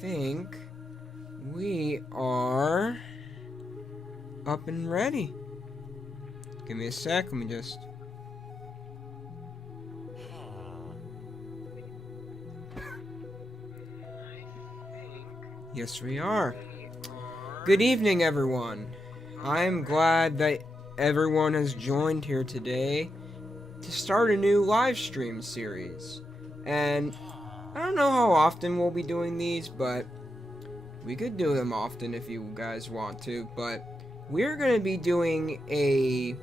think we are up and ready. Give me a sec, let me just... Yes, we are. Good evening, everyone. I'm glad that everyone has joined here today to start a new live stream series. And I don't know how often we'll be doing these, but we could do them often if you guys want to. But we're going to be doing a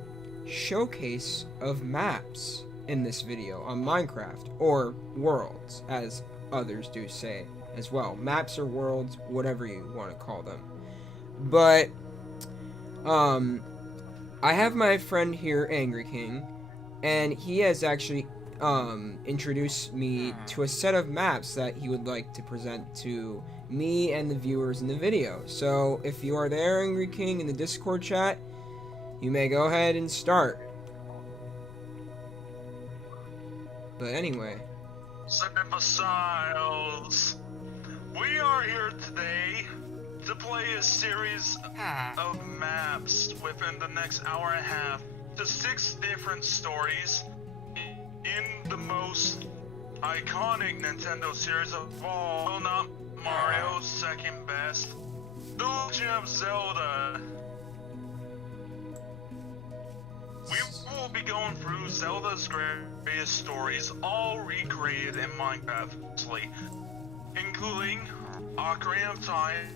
showcase of maps in this video on Minecraft, or worlds, as others do say as well. Maps or worlds, whatever you want to call them. But, I have my friend here, Angry King, and he has actually, introduced me to a set of maps that he would like to present to me and the viewers in the video. So, if you are there, Angry King, in the Discord chat, you may go ahead and start. But anyway. Sympathize. We are here today to play a series of maps within the next hour and a half to 6 different stories in the most iconic Nintendo series of all. Well, not Mario's second best, The Legend of Zelda. We will be going through Zelda's greatest stories, all recreated in Minecraft, including Ocarina of Time,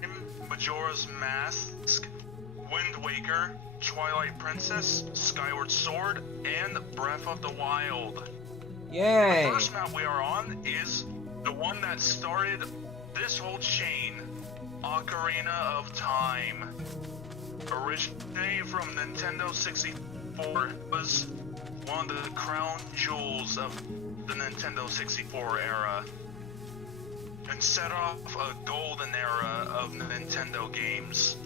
Majora's Mask, Wind Waker, Twilight Princess, Skyward Sword, and Breath of the Wild. Yay! The first map we are on is the one that started this whole chain, Ocarina of Time. Originating from Nintendo 64, was one of the crown jewels of the Nintendo 64 era, and set off a golden era of Nintendo games.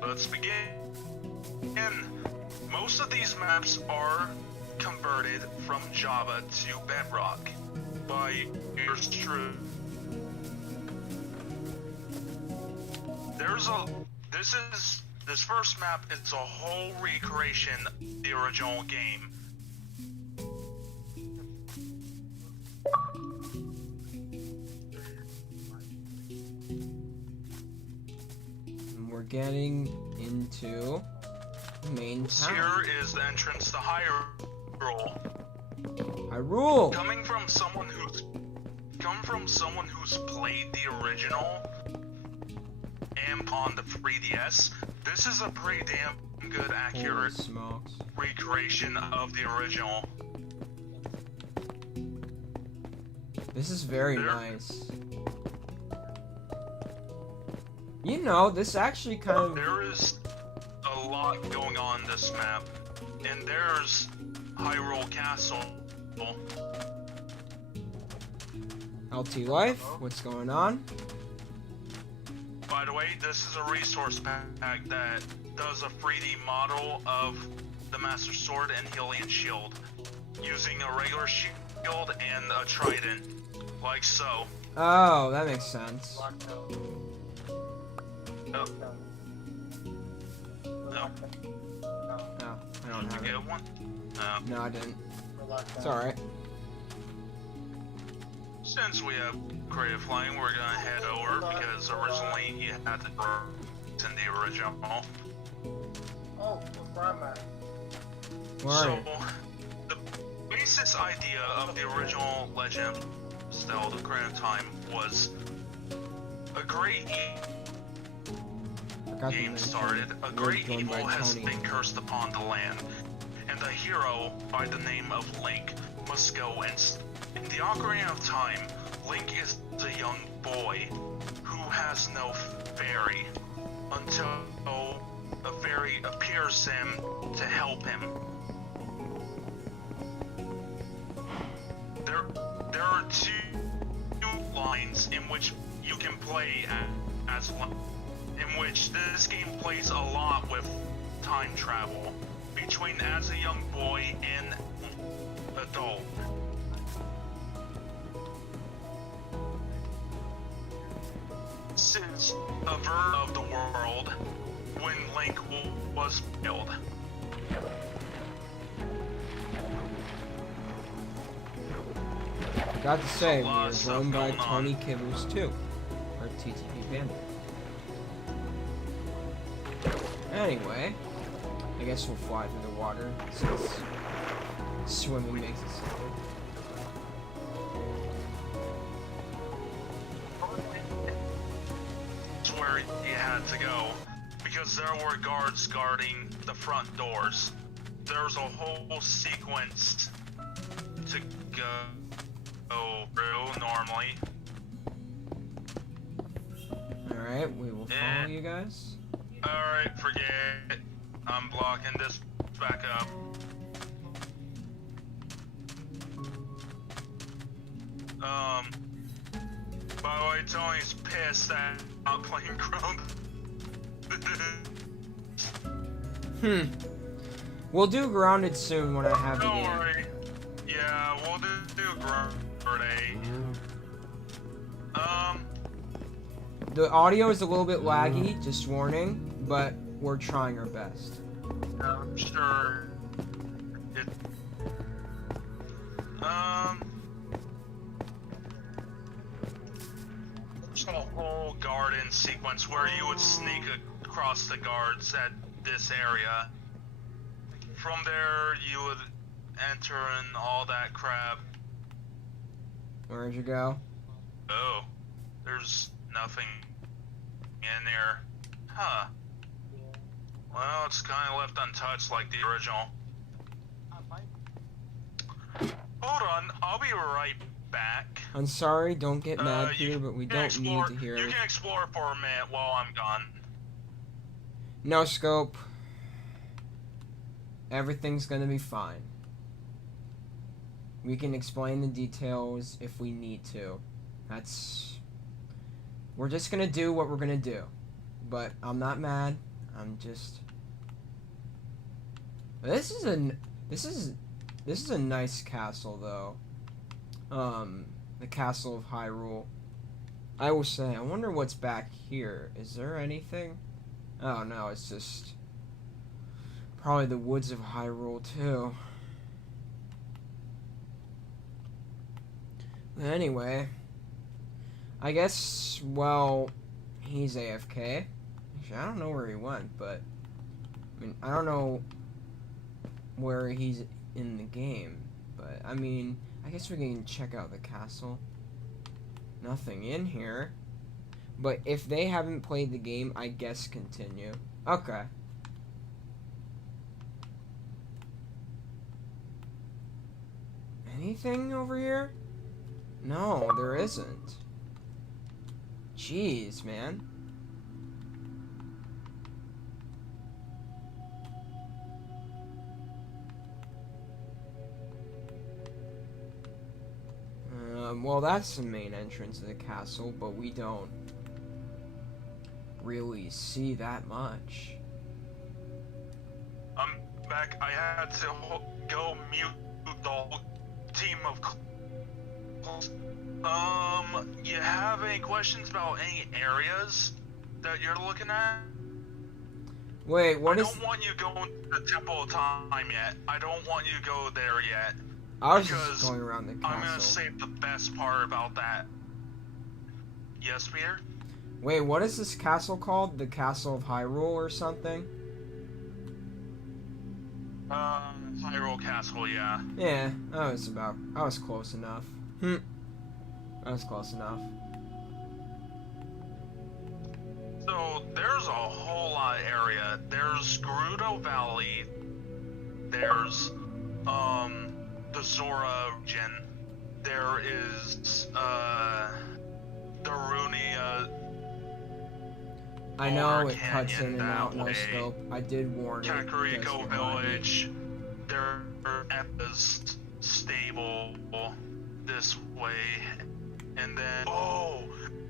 Let's begin. Most of these maps are converted from Java to Bedrock by yours truly. This first map is a whole recreation of the original game. We're getting into main town. Here is the entrance to Hyrule. Hyrule! Coming from someone who's played the original and on the 3DS, this is a pretty damn good, accurate recreation of the original. This is very nice. You know, this actually kind of... There is a lot going on this map, and there's Hyrule Castle. LT Life, what's going on? By the way, this is a resource pack that does a 3D model of the Master Sword and Hylian Shield, using a regular shield and a trident, like so. Oh, that makes sense. No. No, I don't have Did you it. get one? No, I didn't. It's alright. Since we have creative flying, we're gonna head over because originally you had to go in the original. Oh, what's wrong, man? Where are So, the basis idea of the original Legend of Zelda: Ocarina of Time was a great game started. A great evil has been cursed upon the land, and the hero by the name of Link must go and in the Ocarina of Time, Link is a young boy who has no fairy until a fairy appears him to help him. There are two lines in which you can play as one, in which this game plays a lot with time travel between as a young boy and adult. This is a version of the world when Link was killed. Got to say, we lot were of stuff joined by going on. Tony Kibbles too, our TTP bandit. Anyway, I guess we'll fly through the water since swimming makes it simple. That's where you had to go, because there were guards guarding the front doors. There's a whole sequence to go through normally. Alright, we will follow you guys. Alright, forget it. I'm blocking this back up. By the way, Tony's pissed that I'm not playing Chrome. We'll do Grounded soon when I have the Don't game. worry. Yeah, we'll do Grounded. The audio is a little bit laggy, just warning, but we're trying our best. I'm sure it. There's a whole garden sequence where you would sneak across the guards at this area. From there, you would enter and all that crap. Where'd you go? Oh, there's nothing in there. Huh. Well, it's kind of left untouched like the original. Hold on, I'll be right back. I'm sorry, don't get mad here, but we can don't explore- need to hear You it. can explore for a minute while I'm gone. No scope. Everything's gonna be fine. We can explain the details if we need to. We're just gonna do what we're gonna do. But I'm not mad. I'm just. This is a nice castle though. The Castle of Hyrule. I will say, I wonder what's back here. Is there anything? Oh no, it's just probably the woods of Hyrule too. Anyway, I guess, well, he's AFK. Actually, I don't know where he went, but I mean, I don't know where he's in the game, but I mean, I guess we can check out the castle. Nothing in here. But if they haven't played the game, I guess continue. Okay. Anything over here? No, there isn't. Jeez, man. Well, that's the main entrance of the castle, but we don't really see that much. I'm back. I had to go mute the whole team of. You have any questions about any areas that you're looking at? Wait, what is? I don't want you going to the Temple of Time yet. I don't want you to go there yet. I was because just going around the castle. I'm gonna save the best part about that. Yes, Peter? Wait, what is this castle called? The Castle of Hyrule or something? Hyrule Castle, yeah. Yeah, I was close enough. I was close enough. So, there's a whole lot of area. There's Gerudo Valley. There's, the Zora region. There is, Darunia. I know it Canyon cuts in and that out, no way. scope. I did warn you. Kakariko Village. There is stable this way. And then, oh,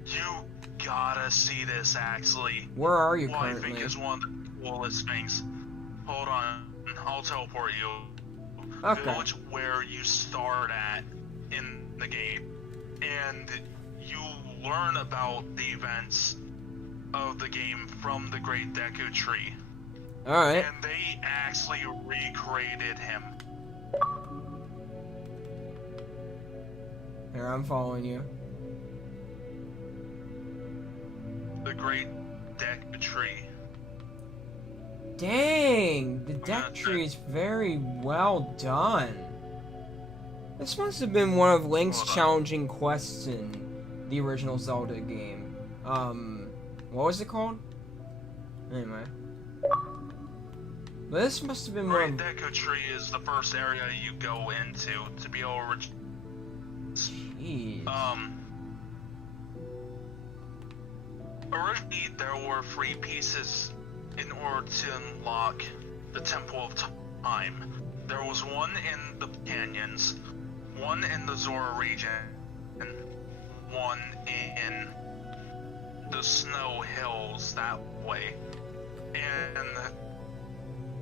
you gotta see this actually. Where are you What I currently? think is one of the coolest things. Hold on, I'll teleport you. Okay. Village where you start at in the game, and you learn about the events of the game from the Great Deku Tree. Alright. And they actually recreated him. Here, I'm following you. The Great Deku Tree. Dang! The deck tree is very well done. This must have been one of Link's challenging quests in the original Zelda game. What was it called? Anyway. But this must have been one of... Great Deku Tree is the first area you go into to be able to... Jeez. Originally, there were 3 pieces in order to unlock the Temple of Time. There was one in the canyons, one in the Zora region, and one in the snow hills that way. And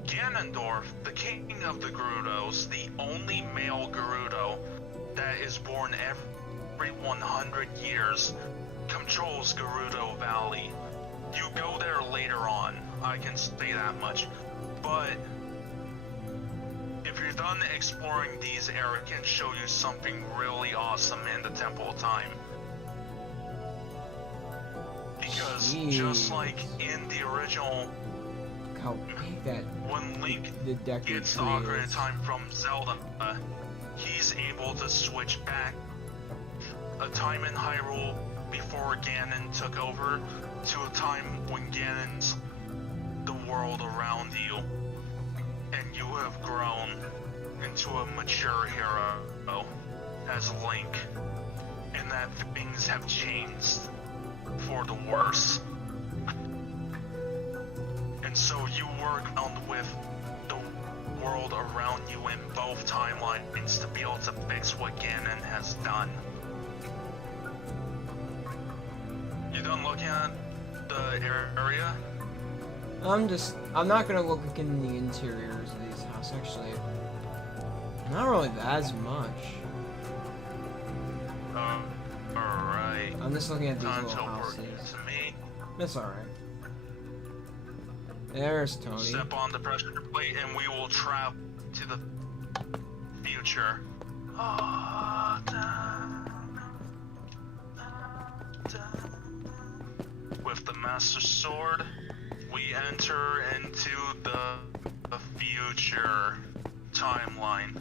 Ganondorf, the king of the Gerudos, the only male Gerudo that is born every 100 years, controls Gerudo Valley. You go there later on, I can say that much. But if you're done exploring these areas, I can show you something really awesome in the Temple of Time. Because just like in the original, Look how big that when Link the Deku gets the tree Ocarina of is. Time from Zelda, he's able to switch back a time in Hyrule before Ganon took over to a time when Ganon's the world around you, and you have grown into a mature hero as Link, and that things have changed for the worse. And so you work on with the world around you in both timelines to be able to fix what Ganon has done. You done looking at the area? I'm not gonna look in the interiors of these houses, actually. Not really as much. Alright. I'm just looking at these Time little teleport houses. to me. That's alright. There's Tony. Step on the pressure plate and we will travel to the future. With the Master Sword, we enter into the future timeline,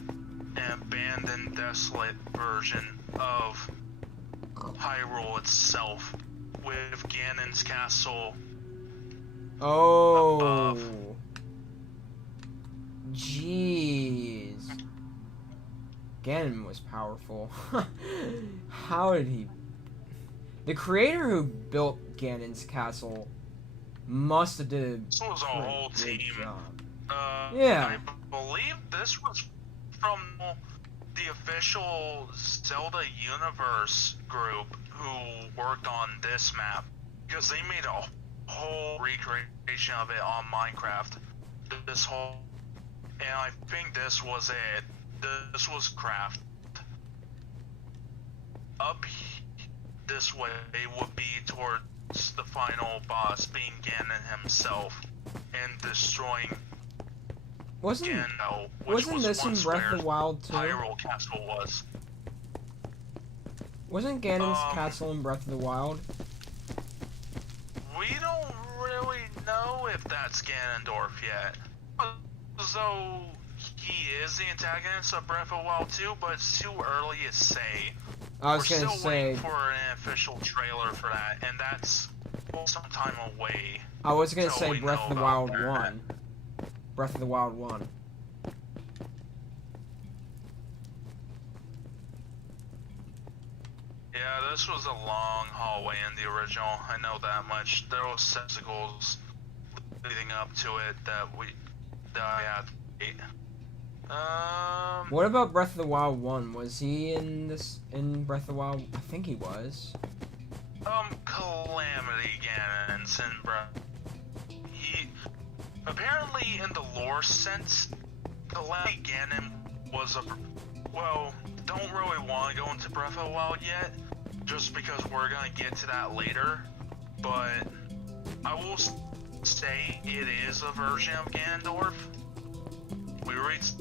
an abandoned, desolate version of Hyrule itself, with Ganon's castle Oh. above. Jeez. Ganon was powerful. How did he... The creator who built Ganon's castle must have did a This was a whole pretty good team. job. I believe this was from the official Zelda Universe group who worked on this map, because they made a whole recreation of it on Minecraft. This whole, and I think this was it. This was Craft. Up this way would be towards the final boss, being Ganon himself, and destroying Wasn't Gano, which wasn't was this in once Breath where of the Wild too? Hyrule Castle was. Wasn't Ganon's castle in Breath of the Wild? We don't really know if that's Ganondorf yet. So he is the antagonist of Breath of the Wild 2, but it's too early to say. I was We're gonna still say. waiting for an official trailer for that, and that's some time away. I was gonna till say we Breath of know the about Wild that. 1. Breath of the Wild 1. Yeah, this was a long hallway in the original. I know that much. There was obstacles leading up to it that I had to beat. What about Breath of the Wild 1? Was he in Breath of the Wild? I think he was. Calamity Ganon's in Breath. He apparently, in the lore sense, Calamity Ganon was a. Well, don't really want to go into Breath of the Wild yet, just because we're gonna get to that later. But I will say it is a version of Ganondorf. We reached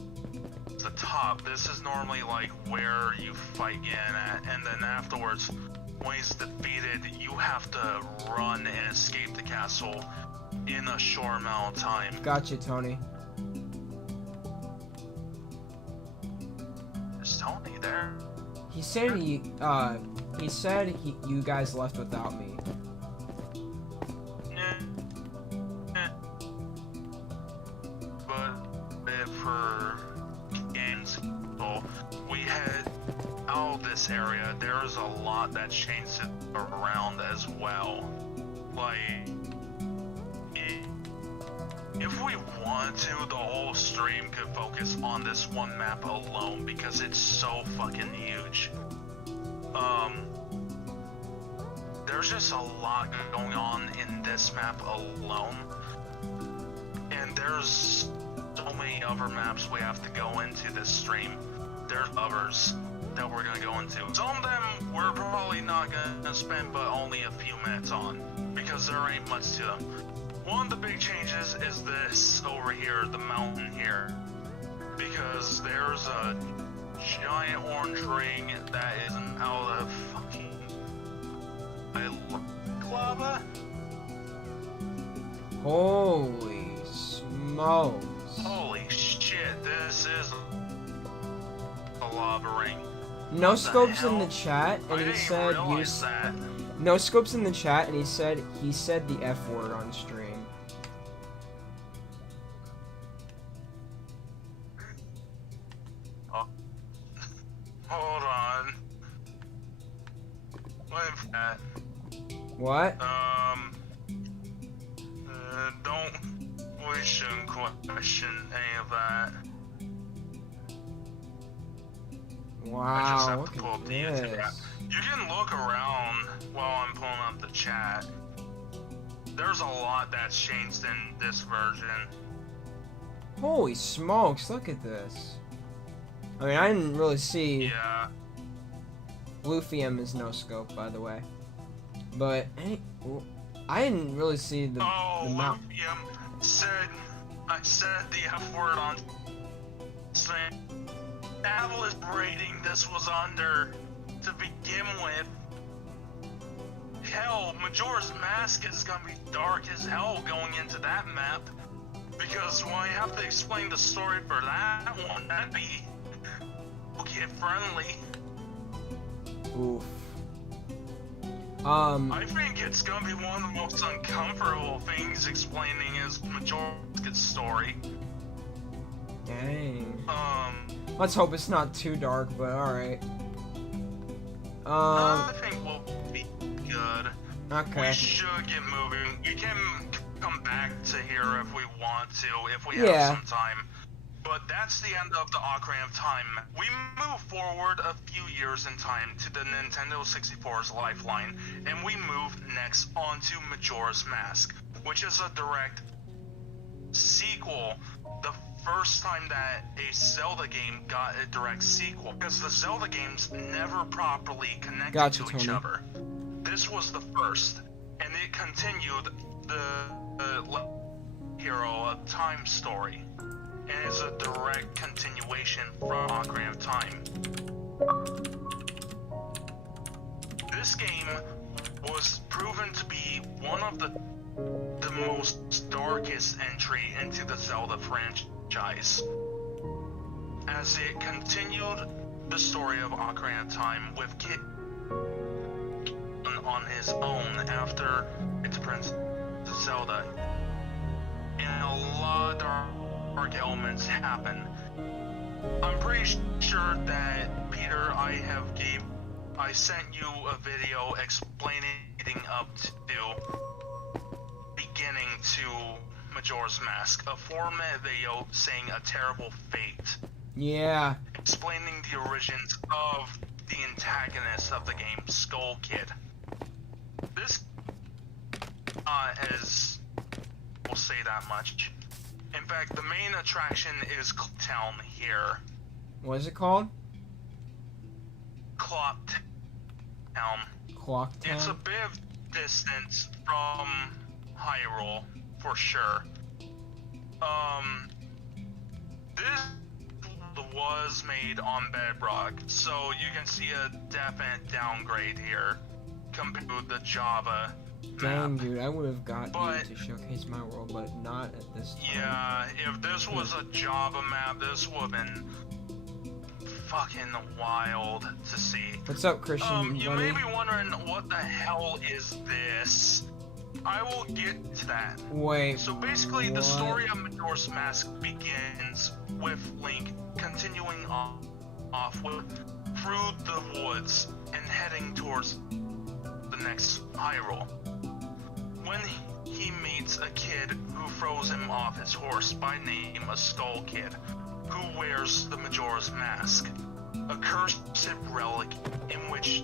the top. This is normally like where you fight Ganon at, and then afterwards, when he's defeated, you have to run and escape the castle in a short amount of time. Gotcha, Tony. Is Tony there? He said you guys left without me. But for games, so we head out of this area. There's a lot that changed it around as well. Like, if we wanted to, the whole stream could focus on this one map alone because it's so fucking huge. There's just a lot going on in this map alone, and there's so many other maps we have to go into this stream. There's others that we're gonna go into. Some of them we're probably not gonna spend but only a few minutes on, because there ain't much to them. One of the big changes is this over here, the mountain here, because there's a giant orange ring that is out of fucking lava. Holy smokes. Holy shit, this is a lava ring. No What the scopes in hell? the chat, I and he didn't said realize that. no scopes in the chat, and he said the F word on stream. Oh. Hold on. Wait, that. What? We shouldn't question any of that. Wow. I just have Look to pull at up the YouTube app. this. You can look around while I'm pulling up the chat. There's a lot that's changed in this version. Holy smokes! Look at this. I mean, I didn't really see. Yeah. Luffy M is no scope, by the way. But I didn't really see the map. Lucium I said the F word on stream. Avalist rating this was under to begin with. Hell, Majora's Mask is gonna be dark as hell going into that map. Because when I have to explain the story for that one, that'd be kid friendly. Oof. I think it's gonna be one of the most uncomfortable things explaining his Majora's story. Dang. Let's hope it's not too dark, but alright. I think we'll be good. Okay. We should get moving. We can come back to here if we want to, if we Yeah. have some time. But that's the end of the Ocarina of Time. We move forward a few years in time to the Nintendo 64's Lifeline, and we move next onto Majora's Mask, which is a direct sequel. The first time that a Zelda game got a direct sequel, because the Zelda games never properly connected to each Tony. other. This was the first, and it continued the Hero of Time story, and is a direct continuation from Ocarina of Time. This game was proven to be one of the most darkest entry into the Zelda franchise, as it continued the story of Ocarina of Time with Kid on his own after its Princess Zelda, and a lot of dark elements happen. I'm pretty sure that Peter, I sent you a video explaining up to beginning to Majora's Mask, a 4-minute video saying a terrible fate. Yeah. Explaining the origins of the antagonist of the game, Skull Kid. This, as we'll say that much. In fact, the main attraction is Town here. What is it called? Clock Town. Clock It's a Town? bit of distance from Hyrule, for sure. This was made on Bedrock, so you can see a definite downgrade here compared to the Java Dang, map. dude, I would have got But- you to showcase my world, but not at this time. Yeah, if this was a Java map, this would have been fucking wild to see. What's up, Christian You buddy? may be wondering, what the hell is this? I will get to that. Wait, So basically, the what? story of Majora's Mask begins with Link continuing off through the woods and heading towards the next Hyrule. When he meets a kid who throws him off his horse by name a Skull Kid, who wears the Majora's Mask, a cursed relic in which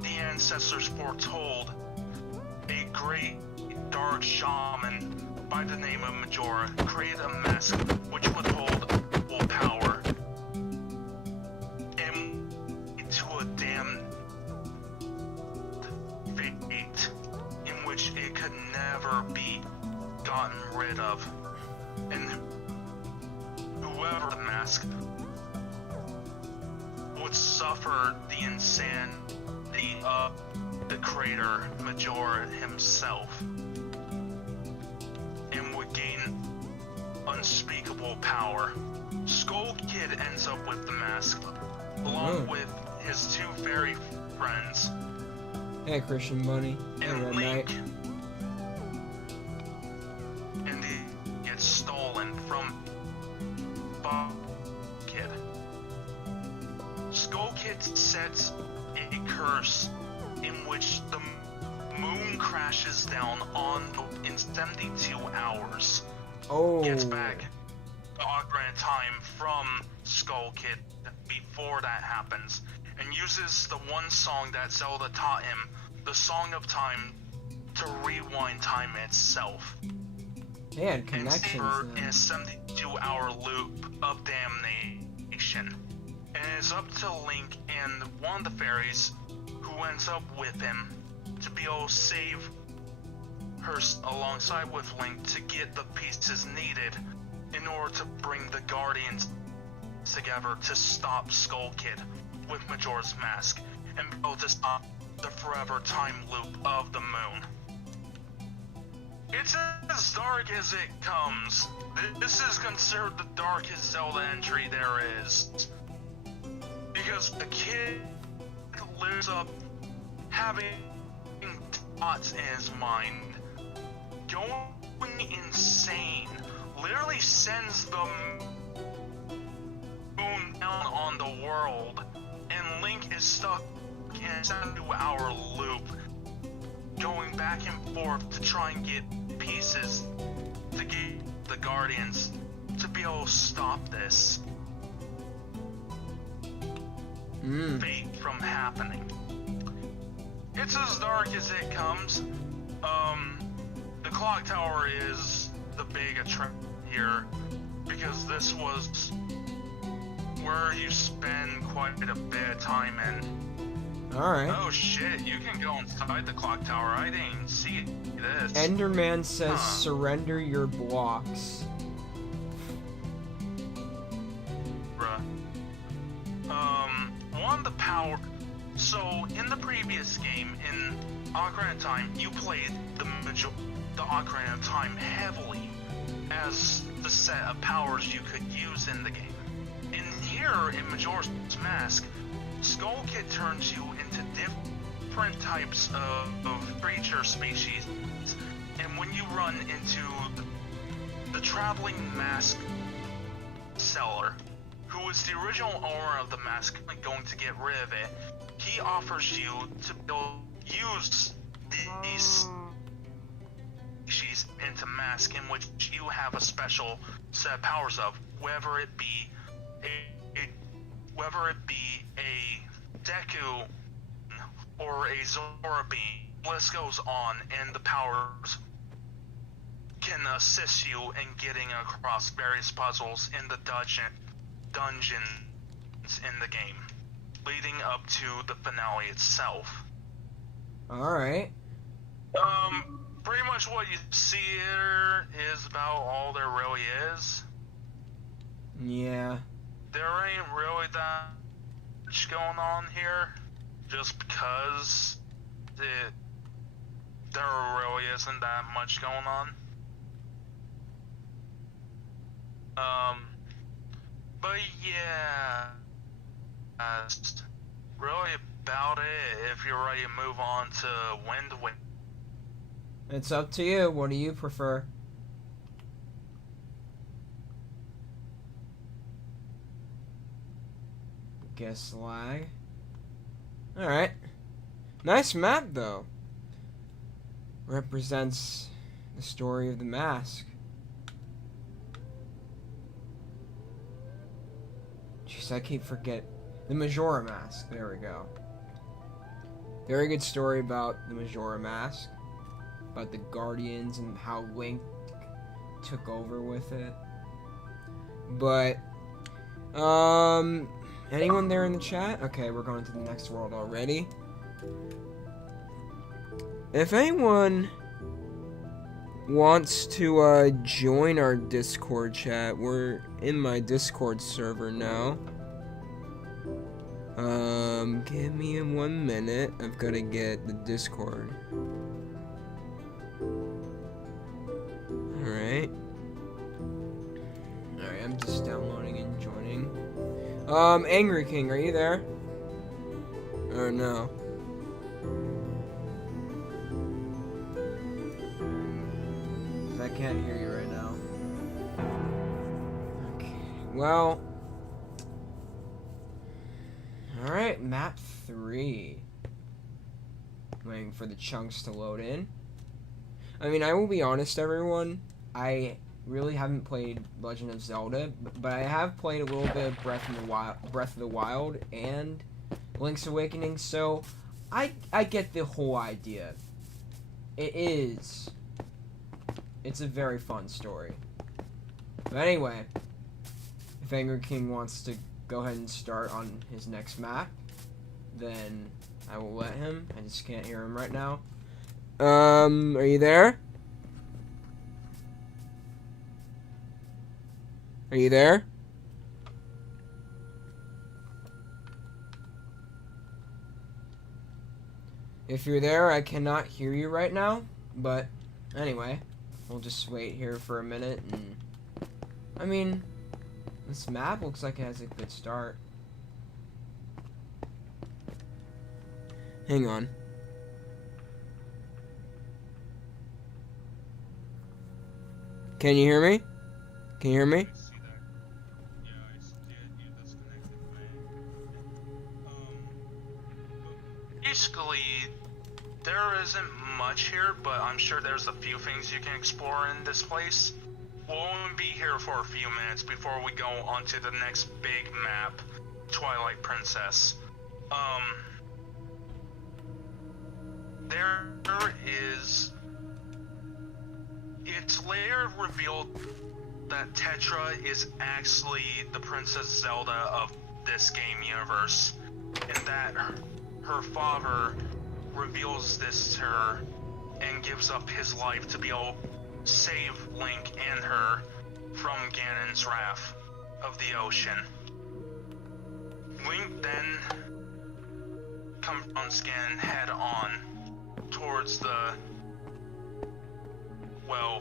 the ancestors foretold a great dark shaman by the name of Majora created a mask which would hold full power and to a damned fate in which it could never be gotten rid of. And whoever the mask would suffer the insanity of the creator Majora himself and would gain unspeakable power. Skull Kid ends up with the mask along with his two fairy friends hey, Christian buddy. Hey, and Red Link, Knight. and he gets stolen from Bob Kid. Skull Kid sets a curse in which the moon crashes down in 72 hours. Oh. Gets back the Ocarina of Time from Skull Kid before that happens, and uses the one song that Zelda taught him, the Song of Time, to rewind time itself. They had And connections savor in then. a 72-hour loop of damnation. And it's up to Link and one of the fairies who ends up with him to be able to save her alongside with Link to get the pieces needed in order to bring the Guardians together to stop Skull Kid with Majora's Mask and be able to stop the forever time loop of the moon. It's as dark as it comes. This is considered the darkest Zelda entry there is. Because the kid lives up having thoughts in his mind, going insane, literally sends the moon down on the world, and Link is stuck in a 72-hour loop, going back and forth to try and get pieces to get the Guardians to be able to stop this fate from happening. It's as dark as it comes. The clock tower is the big attraction here because this was where you spend quite a bit of time in. Alright. Oh shit, you can go inside the clock tower. I didn't see this. Enderman says Huh. surrender your blocks. Bruh. One of the power. So in the previous game, in Ocarina of Time, you played the Ocarina of Time heavily as the set of powers you could use in the game. In here, in Majora's Mask, Skull Kid turns you into different types of creature species, and when you run into the traveling mask seller, who is the original owner of the mask, going to get rid of it, he offers you to use these species into mask in which you have a special set of powers of, whether it be a Deku or a Zora Beam. List goes on, and the powers can assist you in getting across various puzzles in the dungeons in the game, leading up to the finale itself. Alright. pretty much what you see here is about all there really is. Yeah. There ain't really that much going on here, just because there really isn't that much going on. But yeah, that's really about it. If you're ready to move on to Wind Waker. It's up to you. What do you prefer? Guess lag. Alright. Nice map, though. Represents the story of the mask. Jeez, I keep forgetting. The Majora Mask. There we go. Very good story about the Majora Mask. About the Guardians and how Link took over with it. But, anyone there in the chat? Okay, we're going to the next world already. If anyone wants to join our Discord chat, we're in my Discord server now. Give me 1 minute. I've got to get the Discord. Alright. Alright, I'm just downloading and joining. Angry King, are you there? Or no? 'Cause I can't hear you right now. Okay, well. Alright, map 3. Waiting for the chunks to load in. I mean, I will be honest, everyone. I really haven't played Legend of Zelda, but I have played a little bit of Breath of the Wild and Link's Awakening, so I get the whole idea. It's a very fun story. But anyway, if Angry King wants to go ahead and start on his next map, then I will let him. I just can't hear him right now. Are you there? Are you there? If you're there, I cannot hear you right now, but anyway, we'll just wait here for a minute, and I mean, this map looks like it has a good start. Hang on. Can you hear me? Can you hear me? Basically, there isn't much here, but I'm sure there's a few things you can explore in this place. We'll only be here for a few minutes before we go on to the next big map, Twilight Princess. There is... It's later revealed that Tetra is actually the Princess Zelda of this game universe, and that her father reveals this to her and gives up his life to be able to save Link and her from Ganon's wrath of the ocean. Link then confronts Ganon head on towards the, well,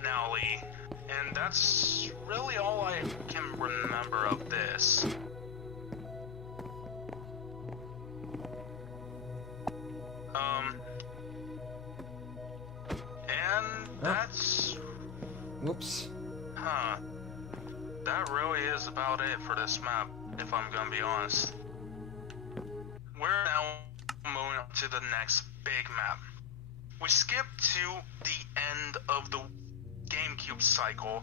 finale, and that's really all I can remember of this. And that's... Whoops. That really is about it for this map, if I'm gonna be honest. We're now moving on to the next big map. We skip to the end of the GameCube cycle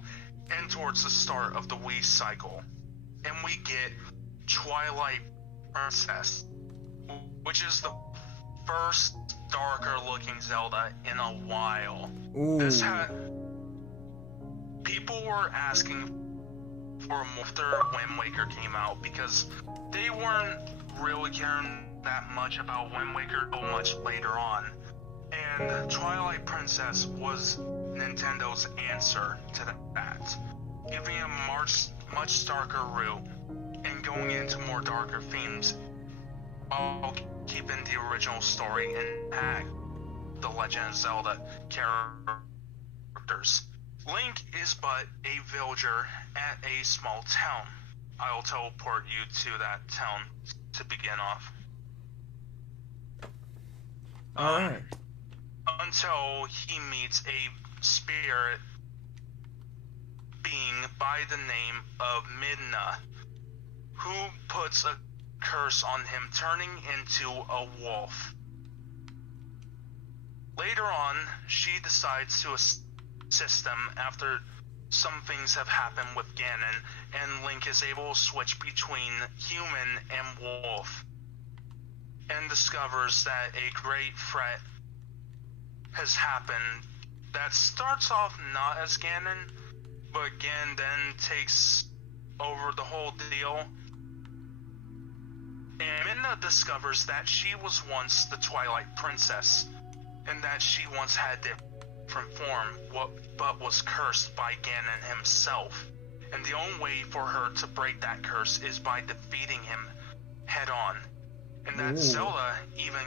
and towards the start of the Wii cycle, and we get Twilight Princess, which is the first darker looking Zelda in a while. Ooh. This had people were asking for more after Wind Waker came out because they weren't really caring that much about Wind Waker so much later on. And Twilight Princess was Nintendo's answer to that, giving a much darker route and going into more darker themes while keeping the original story intact. The Legend of Zelda characters. Link is but a villager at a small town. I'll teleport you to that town to begin off. Alright. Until he meets a spirit being by the name of Midna, who puts a curse on him, turning into a wolf. Later on, she decides to assist them after some things have happened with Ganon, and Link is able to switch between human and wolf, and discovers that a great threat has happened that starts off not as Ganon, but Ganon then takes over the whole deal. And Midna discovers that she was once the Twilight Princess, and that she once had different form, but was cursed by Ganon himself. And the only way for her to break that curse is by defeating him head on. And that Zelda even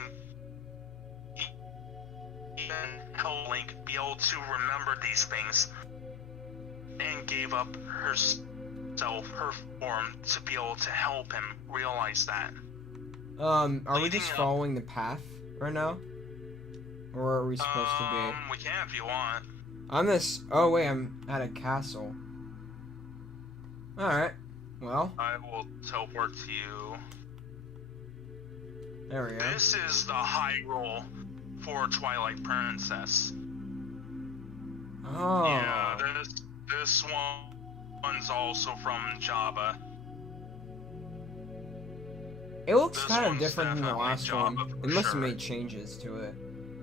helped Link be able to remember these things, and gave up herself, her form, to be able to help him realize that. Are we just following the path right now? Or are we supposed to be? We can if you want. Oh wait, I'm at a castle. Alright. Well. I will teleport to you. There we go. This is the Hyrule for Twilight Princess. Oh. Yeah, this one's also from Java. It looks This kind of one's different from the definitely last Java one. for They must have sure. made changes to it.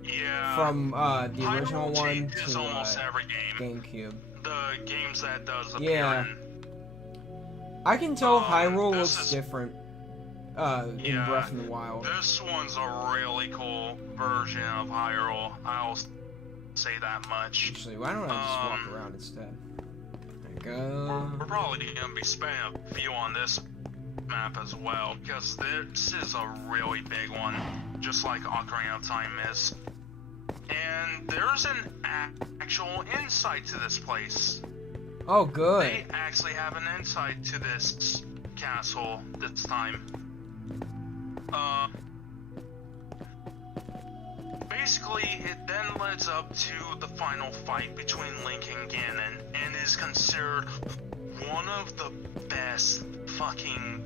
Yeah. From the original Hyrule one changes to almost every game. GameCube. The games that does appear Yeah. in. I can tell Hyrule this looks is- different in Yeah, Breath of the Wild. This one's a really cool version of Hyrule. I'll say that much. Actually, why don't I just walk around instead? There we go. We're probably gonna be spending a few on this map as well, because this is a really big one, just like Ocarina of Time is. And there's an actual inside to this place. Oh, good. They actually have an inside to this castle this time. Basically, it then leads up to the final fight between Link and Ganon, and is considered one of the best fucking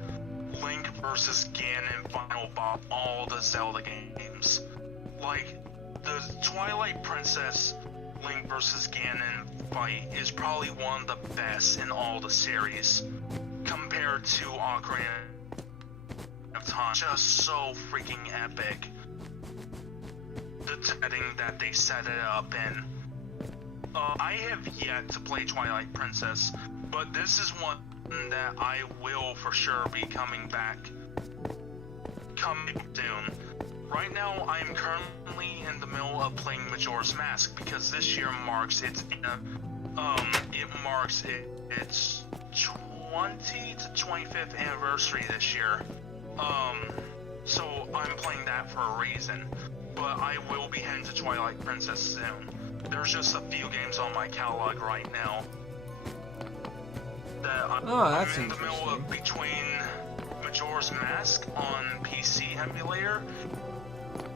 Link versus Ganon final boss of all the Zelda games. Like, the Twilight Princess Link versus Ganon fight is probably one of the best in all the series, compared to Ocarina of Time. Just so freaking epic. The setting that they set it up in. I have yet to play Twilight Princess, but this is one that I will for sure be coming soon. Right now, I am currently in the middle of playing Majora's Mask, because this year marks its 20 to 25th anniversary this year. So I'm playing that for a reason. But I will be heading to Twilight Princess soon. There's just a few games on my catalog right now that I'm in the middle of between Majora's Mask on PC emulator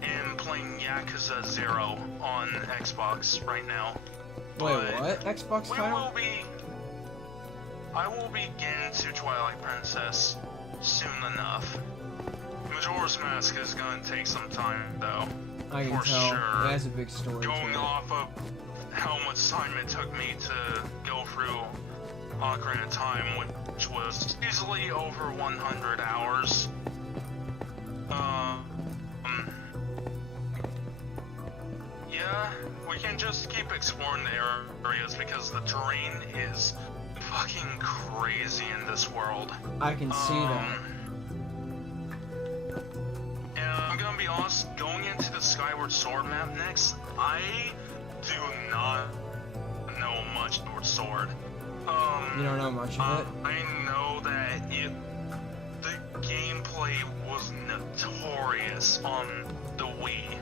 and playing Yakuza 0 on Xbox right now. Wait, what? Xbox title? I will be getting to Twilight Princess soon enough. Majora's Mask is gonna take some time though. I can for tell. sure. It has a big story to Going it. off of how much time it took me to go through Ocarina of Time, which was easily over 100 hours. Yeah, we can just keep exploring the areas because the terrain is fucking crazy in this world. I can see that. And I'm gonna be honest, going into the Skyward Skyward Sword map next. I do not know much about Sword. You don't know much of it? I know that the gameplay was notorious on the Wii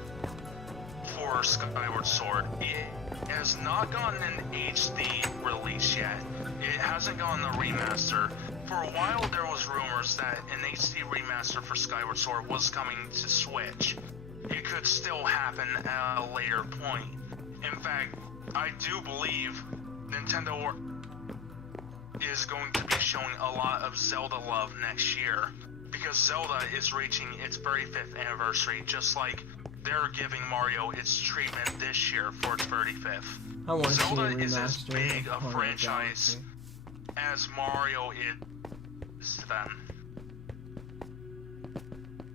for Skyward Sword. It has not gotten an HD release yet. It hasn't gotten a remaster. For a while there was rumors that an HD remaster for Skyward Sword was coming to Switch. It could still happen at a later point. In fact, I do believe Nintendo is going to be showing a lot of Zelda love next year, because Zelda is reaching its 35th anniversary, just like they're giving Mario its treatment this year for its 35th. I want to see a Zelda is as remaster big of a Mario franchise Galaxy. as Mario is to them.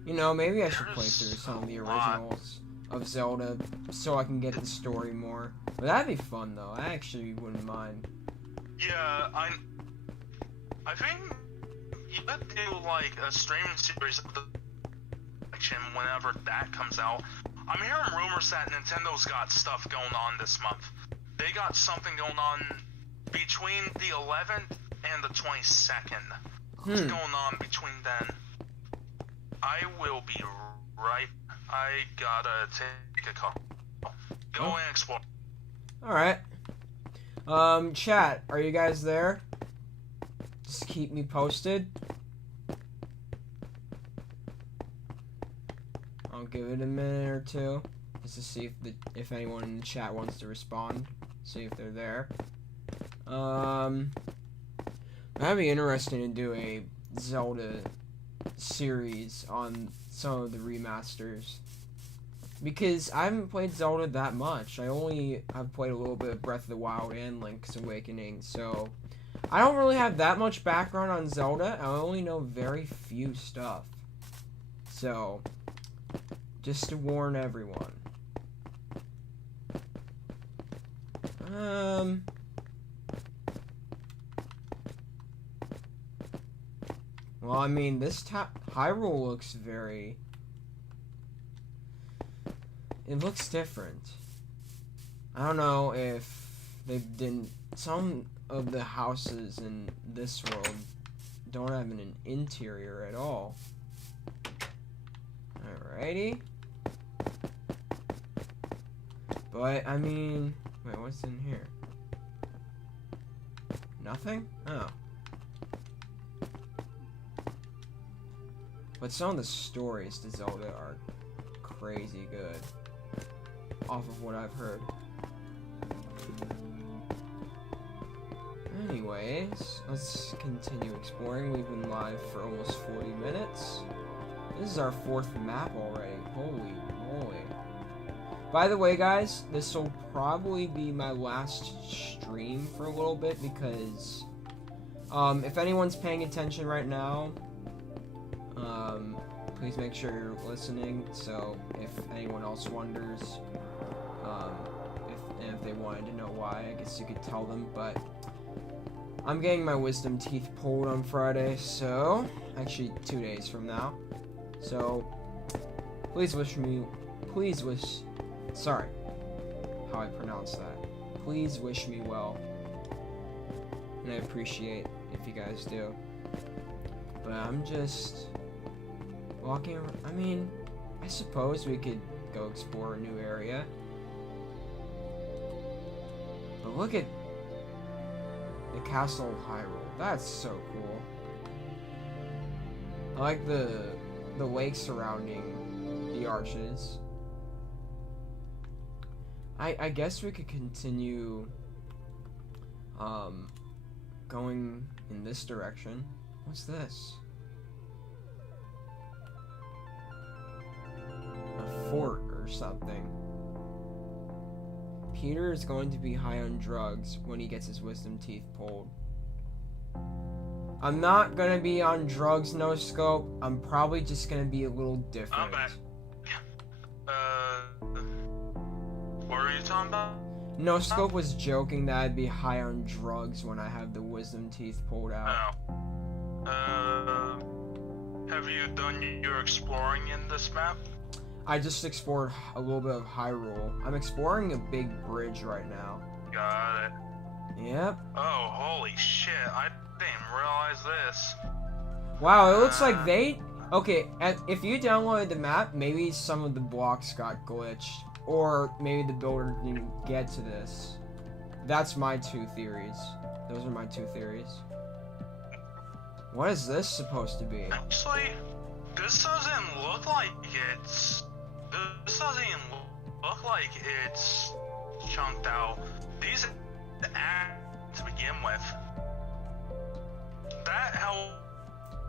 You know, maybe I should play There's through some of the a lot. originals of Zelda so I can get the story more. But that'd be fun though. I actually wouldn't mind. Yeah, I think you could do like a streaming series of the collection whenever that comes out. I'm hearing rumors that Nintendo's got stuff going on this month. They got something going on between the 11th and the 22nd. What's going on between then? I will be right. I gotta take a call. Go and explore. Alright. Chat, are you guys there? Just keep me posted. I'll give it a minute or two just to see if anyone in the chat wants to respond. See if they're there. That'd be interesting to do a Zelda series on some of the remasters, because I haven't played Zelda that much. I've played a little bit of Breath of the Wild and Link's Awakening, so I don't really have that much background on Zelda. I only know very few stuff, so just to warn everyone. Well, I mean, this Hyrule looks it looks different. I don't know if some of the houses in this world don't have an interior at all. Alrighty. But, I mean, wait, what's in here? Nothing? Oh. But some of the stories to Zelda are crazy good, off of what I've heard. Anyways, let's continue exploring. We've been live for almost 40 minutes. This is our 4th map already. Holy moly. By the way, guys, this will probably be my last stream for a little bit, because if anyone's paying attention right now, please make sure you're listening, so if anyone else wonders, if they wanted to know why, I guess you could tell them. But I'm getting my wisdom teeth pulled on Friday, so actually 2 days from now, so sorry how I pronounce that, please wish me well, and I appreciate if you guys do. But I'm just walking around. I mean, I suppose we could go explore a new area. But look at the Castle of Hyrule. That's so cool. I like the lake surrounding the arches. I guess we could continue going in this direction. What's this? A fort or something. Peter is going to be high on drugs when he gets his wisdom teeth pulled. I'm not gonna be on drugs, no scope. I'm probably just gonna be a little different. I'm back. What are you talking about? No scope was joking that I'd be high on drugs when I have the wisdom teeth pulled out. Oh. Have you done your exploring in this map? I just explored a little bit of Hyrule. I'm exploring a big bridge right now. Got it. Yep. Oh, holy shit. I didn't realize this. Wow, it looks like they... Okay, if you downloaded the map, maybe some of the blocks got glitched. Or maybe the builder didn't get to this. That's my two theories. Those are my two theories. What is this supposed to be? Actually, this doesn't look like it's... This doesn't even look like it's chunked out. These act to begin with. That, however,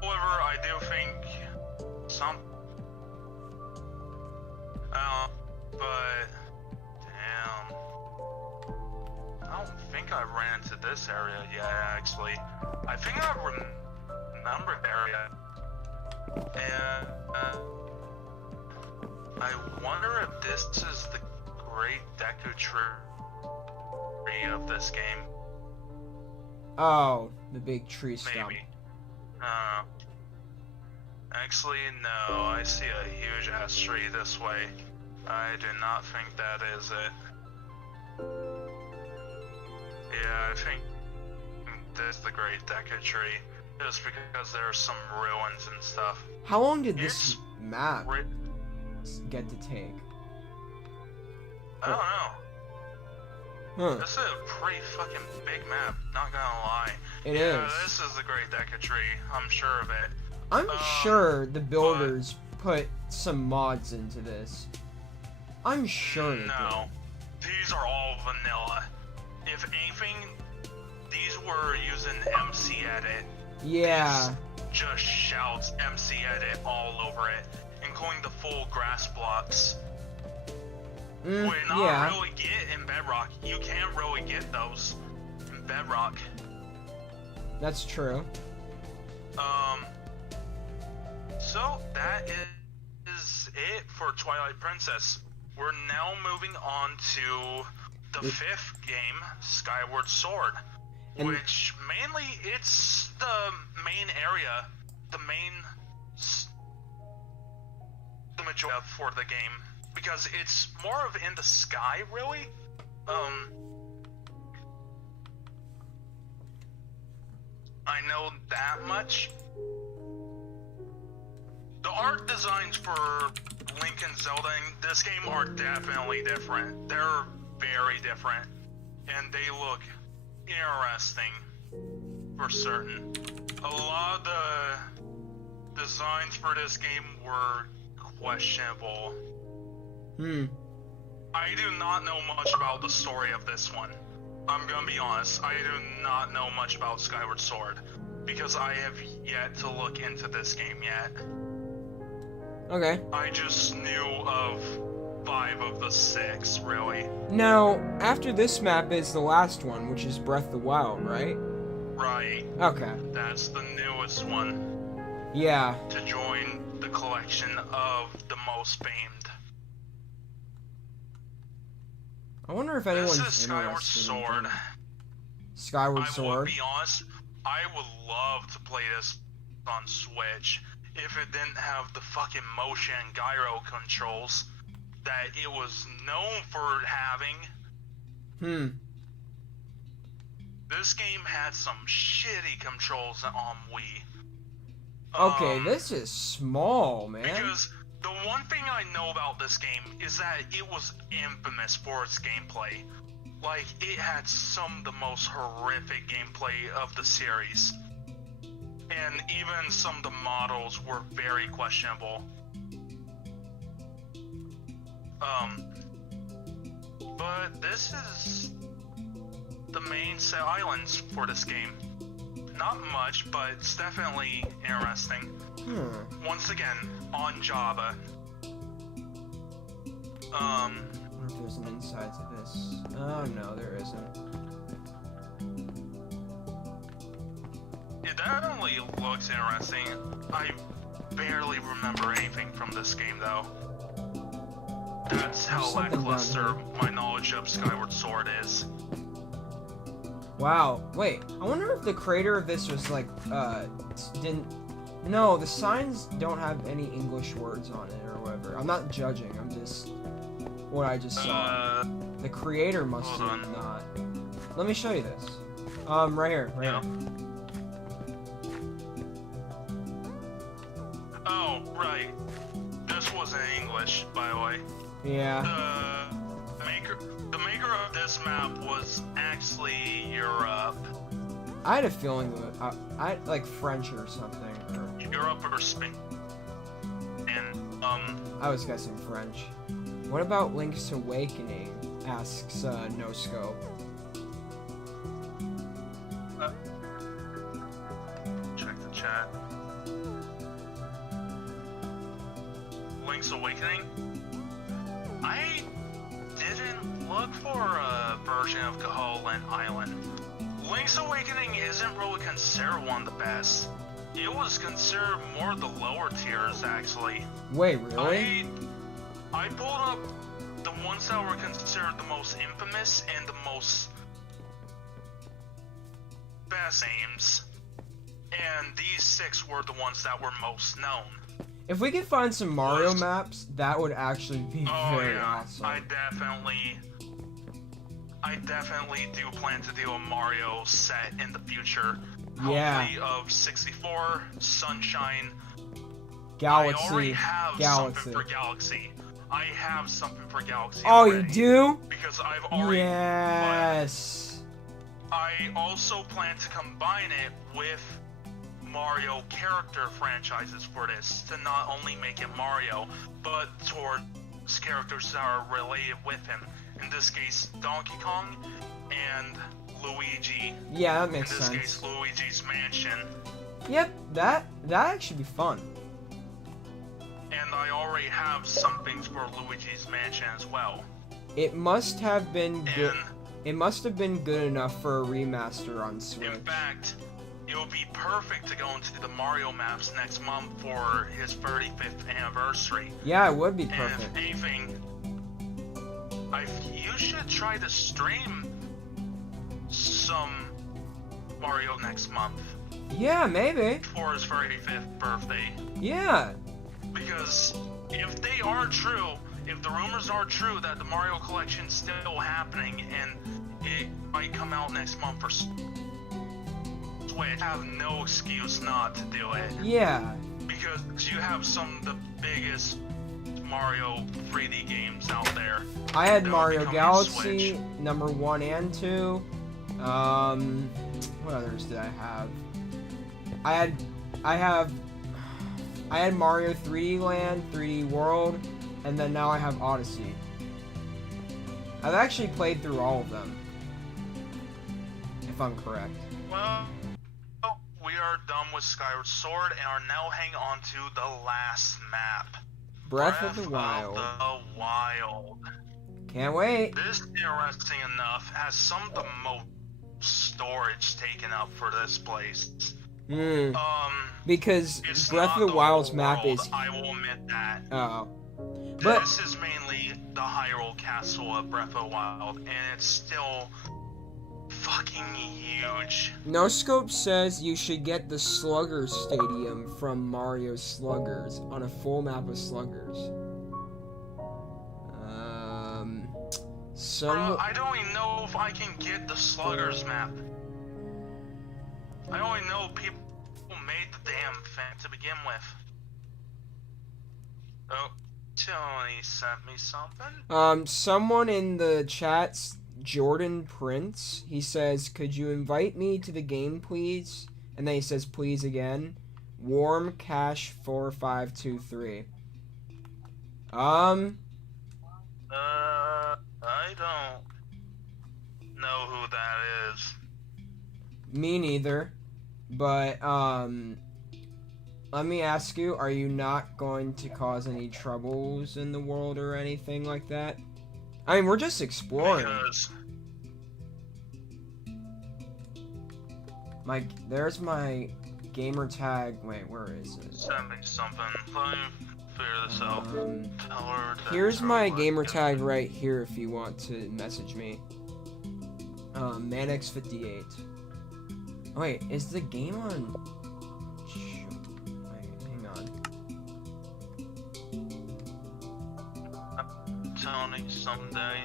I do think some... but... Damn. I don't think I ran into this area yet, actually. I think I remember area. And... I wonder if this is the Great Deku Tree of this game. Oh, the big tree stump. Maybe. Actually, no. I see a huge ass tree this way. I do not think that is it. Yeah, I think this is the Great Deku Tree. Just because there's some ruins and stuff. How long did this map get to take? I don't know. Huh. This is a pretty fucking big map, not gonna lie. It yeah, is. This is the Great Deku Tree, I'm sure of it. I'm sure the builders put some mods into this. I'm sure they No. These are all vanilla. If anything, these were using MC Edit. Yeah. This just shouts MC Edit all over it, including the full grass blocks. Would not really get in Bedrock. You can't really get those in Bedrock. That's true. So that is it for Twilight Princess. We're now moving on to the fifth game, Skyward Sword, which mainly it's the main area, the majority for the game. Because it's more of in the sky, really. I know that much. The art designs for Link and Zelda in this game are definitely different. They're very different. And they look interesting, for certain. A lot of the designs for this game were questionable. I do not know much about the story of this one. I'm gonna be honest, I do not know much about Skyward Sword, because I have yet to look into this game yet. Okay. I just knew of 5 of the 6, really. Now, after this map is the last one, which is Breath of the Wild, right? Right. Okay. That's the newest one. Yeah. To join the collection of the most famed. I wonder if anyone's This is Skyward Sword. Skyward I Sword. will be honest, I would love to play this on Switch if it didn't have the fucking motion and gyro controls that it was known for having. This game had some shitty controls on Wii. Okay, this is small, man. Because the one thing I know about this game is that it was infamous for its gameplay. Like, it had some of the most horrific gameplay of the series. And even some of the models were very questionable. But this is the main set islands for this game. Not much, but it's definitely interesting. Once again, on Java. I wonder if there's an inside to this. Oh no, there isn't. It definitely looks interesting. I barely remember anything from this game though. That's how lackluster my knowledge of Skyward Sword is. Wow. Wait, I wonder if the creator of this was like, didn't... No, the signs don't have any English words on it or whatever. I'm not judging. I'm just what I just saw. The creator must hold have on. not. Let me show you this. Right here. Right Yeah. here. Oh, right. This was in English, by the way. Yeah. The maker of this map was actually Europe. I had a feeling that I like French or something. Or Europe or Spain. And I was guessing French. What about Link's Awakening? Asks No Scope. check the chat. Link's Awakening? I didn't look for a version of Caholan Island. Link's Awakening isn't really considered one of the best. It was considered more the lower tiers, actually. Wait, really? I pulled up the ones that were considered the most infamous and the most best names. And these 6 were the ones that were most known. If we could find some Mario maps, that would actually be very yeah. awesome. I definitely do plan to do a Mario set in the future. Yeah. Hopefully of 64, Sunshine. Galaxy. I already have Galaxy. something for Galaxy. I have something for Galaxy Oh, already. you do? Because I've already... Yes. I also plan to combine it with Mario character franchises for this, to not only make it Mario, but towards characters that are related with him. In this case, Donkey Kong and Luigi. Yeah, that makes sense. In this case, Luigi's Mansion. Yep, that actually be fun. And I already have some things for Luigi's Mansion as well. It must have been good. And It must have been good enough for a remaster on Switch. in fact, it would be perfect to go into the Mario maps next month for his 35th anniversary. Yeah, it would be And perfect. if anything, you should try to stream some Mario next month Yeah, maybe. for his 35th birthday. Yeah. Because if they are true, if the rumors are true that the Mario collection's still happening and it might come out next month for Switch, I have no excuse not to do it. Yeah. Because you have some of the biggest Mario 3D games out there. I had That would Mario be coming to Galaxy Switch. number 1 and 2. What others did I have? I had Mario 3D Land, 3D World, and then now I have Odyssey. I've actually played through all of them, if I'm correct. Well, we are done with Skyward Sword and are now hanging on to the last map. Breath of the Wild. The Wild. Can't wait. This, interesting enough, has some of the most storage taken up for this place. Because It's Breath not of the Wild's whole map world, is... I will admit that. Oh. But This is mainly the Hyrule Castle of Breath of the Wild, and it's still fucking huge. No Scope says you should get the Sluggers Stadium from Mario Sluggers on a full map of Sluggers. Bro, I don't even know if I can get the Sluggers map. I only know people made the damn thing to begin with. Oh, Tony sent me something. Someone in the chats, Jordan Prince, he says, could you invite me to the game, please? And then he says, please again. Warm Cash 4523. I don't know who that is. Me neither. But, let me ask you, are you not going to cause any troubles in the world or anything like that? I mean, we're just exploring. Because There's my gamer tag. Wait, where is it? send me something. Let me figure this out. Tell her that Here's my it's gamer over. tag right here if you want to message me. Manix58. Wait, is the game on? Wait, hang on. only someday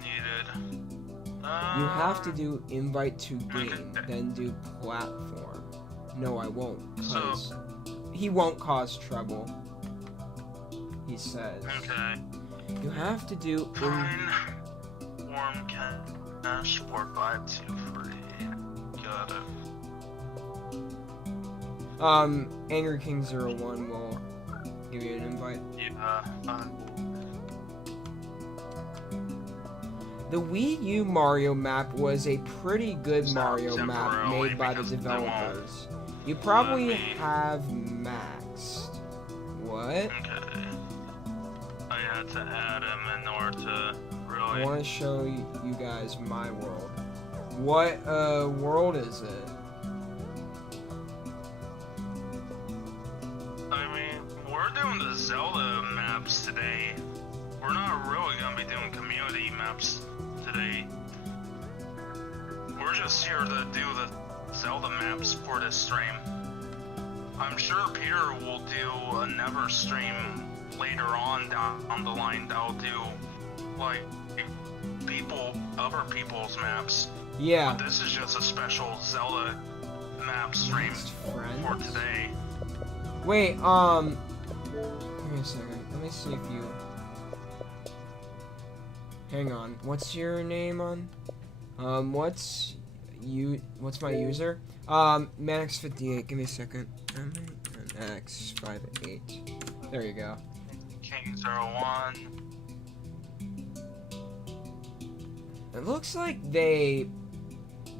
needed. You have to do invite to game, then do platform. No, I won't, because he won't cause trouble. He says. Okay. You have to do Fine. Warm cash 4523. Got it. Angry King 01 will give you an invite. Yeah. The Wii U Mario map was a pretty good Mario map temporarily made by the because they developers. You probably me- have maxed. What? Okay. I had to add him in order to I really. want to show you guys my world. What world is it? I mean, we're doing the Zelda maps today. We're not really gonna be doing community maps today. We're just here to do the Zelda maps for this stream. I'm sure Peter will do another stream later on down the line that'll do like other people's maps. Yeah. But this is just a special Zelda map stream Best for friends? today. Wait, give me a second. Let me see if you... Hang on. What's your name on? What's my user? Manix58. Give me a second. MX58. There you go. King 01. It looks like they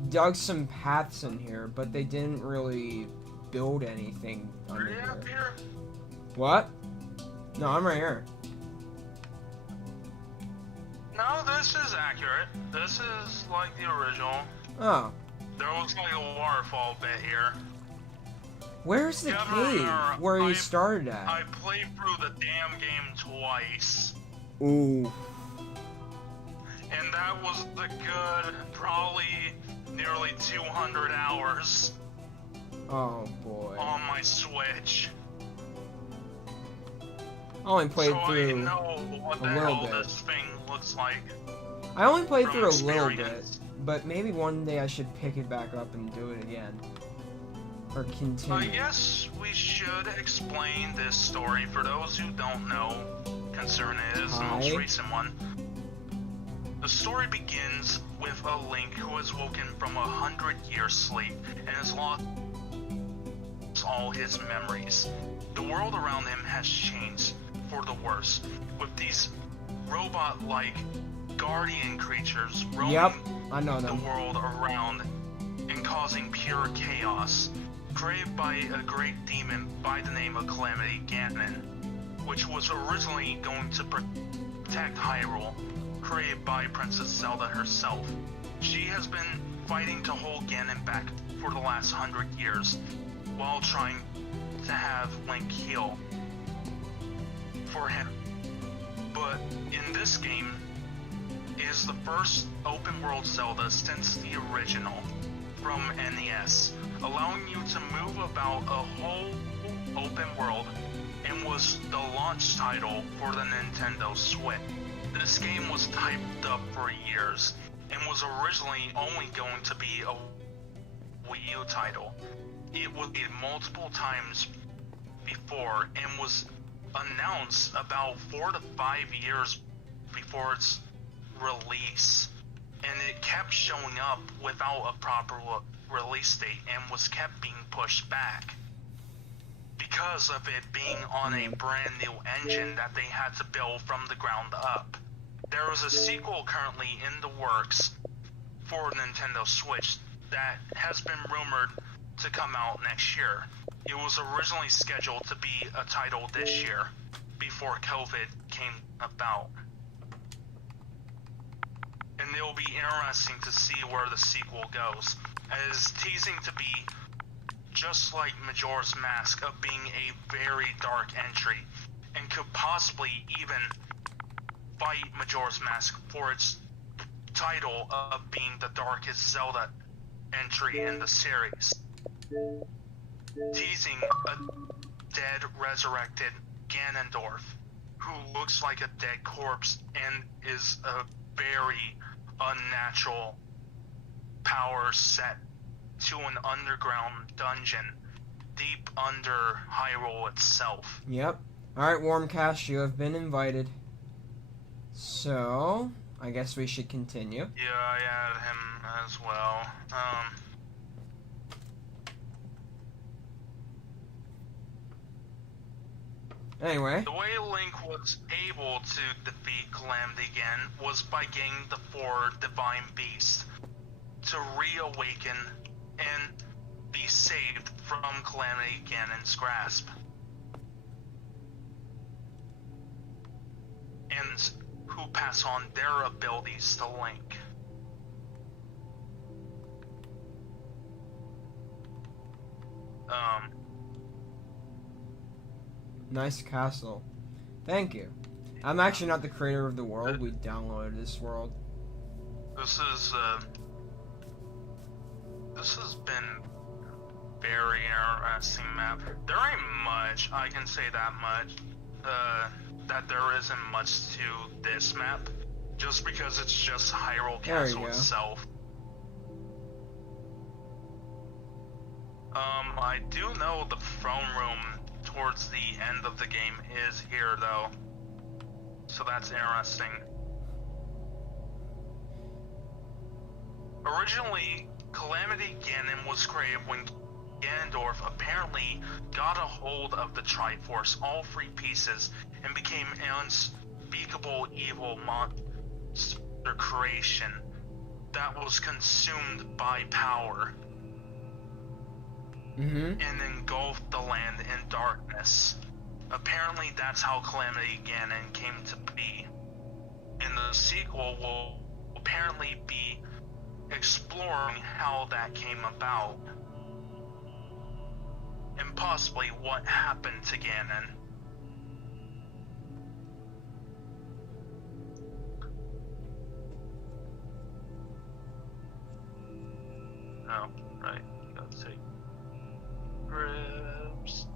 dug some paths in here, but they didn't really build anything under Are you here. up here? What? No, I'm right here. No, this is accurate. This is like the original. Oh. There looks like a waterfall bit here. Where's the Yeah, cave where you I started at? I played through the damn game twice. Ooh. And that was the good, probably nearly 200 hours Oh boy. on my Switch. I only played so I through know what the a little hell bit. this thing looks like. I only played from through a little bit, experience. but maybe one day I should pick it back up and do it again. Or I continue. guess we should explain this story for those who don't know, concerning it is the most Hi. recent one. The story begins with a Link who is woken from 100-year sleep and has lost all his memories. The world around him has changed for the worse, with these robot-like guardian creatures roaming Yep, I know the them. world around and causing pure chaos, created by a great demon by the name of Calamity Ganon, which was originally going to protect Hyrule, created by Princess Zelda herself. She has been fighting to hold Ganon back for the last 100 years, while trying to have Link heal for him. But in this game, it is the first open world Zelda since the original from NES, allowing you to move about a whole open world, and was the launch title for the Nintendo Switch. This game was typed up for years and was originally only going to be a Wii U title. It was made multiple times before and was announced about 4 to 5 years before its release, and it kept showing up without a proper release date and was kept being pushed back because of it being on a brand new engine that they had to build from the ground up. There is a sequel currently in the works for Nintendo Switch that has been rumored to come out next year. It was originally scheduled to be a title this year before COVID came about. And it'll be interesting to see where the sequel goes, as teasing to be just like Majora's Mask of being a very dark entry, and could possibly even fight Majora's Mask for its title of being the darkest Zelda entry in the series. Teasing a dead, resurrected Ganondorf, who looks like a dead corpse and is a very unnatural power set to an underground dungeon deep under Hyrule itself. Yep. Alright, Warmcast, you have been invited. So, I guess we should continue. Yeah, I added him as well. Anyway. The way Link was able to defeat Calamity again was by getting the 4 Divine Beasts to reawaken and be saved from Calamity Ganon's grasp. And who pass on their abilities to Link. Nice castle. Thank you. I'm actually not the creator of the world. We downloaded this world. This has been very interesting map. There ain't much, I can say that much, that there isn't much to this map, just because it's just Hyrule Castle itself. I do know the throne room towards the end of the game is here, though, so that's interesting. Originally, Calamity Ganon was created when Ganondorf apparently got a hold of the Triforce, all 3 pieces, and became an unspeakable evil monster creation that was consumed by power. And engulfed the land in darkness. Apparently that's how Calamity Ganon came to be. And the sequel will apparently be exploring how that came about. And possibly what happened to Ganon. Oh, right. Let's see. Grips.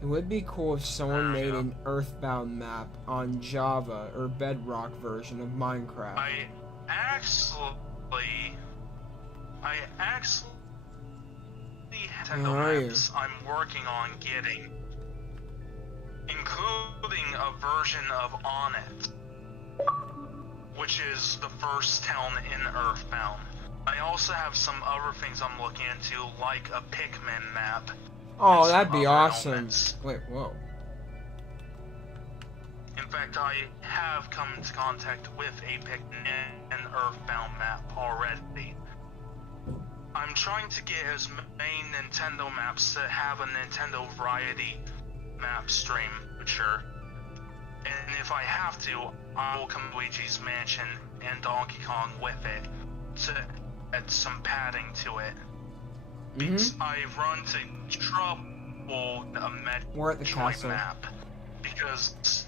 It would be cool if someone made an Earthbound map on Java or Bedrock version of Minecraft. I actually have maps I'm working on getting, including a version of On It, which is the first town in Earthbound. I also have some other things I'm looking into, like a Pikmin map. Oh, that'd be awesome. Elements. Wait, whoa. In fact, I have come into contact with a Pikmin and Earthbound map already. I'm trying to get as many Nintendo maps to have a Nintendo Variety map stream, sure. And if I have to, I will come to Luigi's Mansion and Donkey Kong with it to add some padding to it. Because I've run into trouble a Metroid map. Because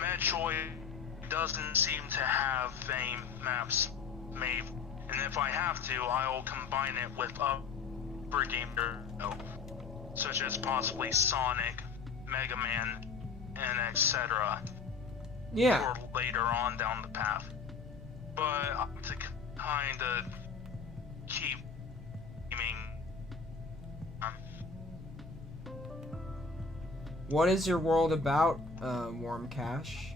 Metroid doesn't seem to have any maps made. And if I have to, I will combine it with other games, such as possibly Sonic, Mega Man, and etc. Yeah. For later on down the path. But to kind of keep aiming. What is your world about, Warm Cash?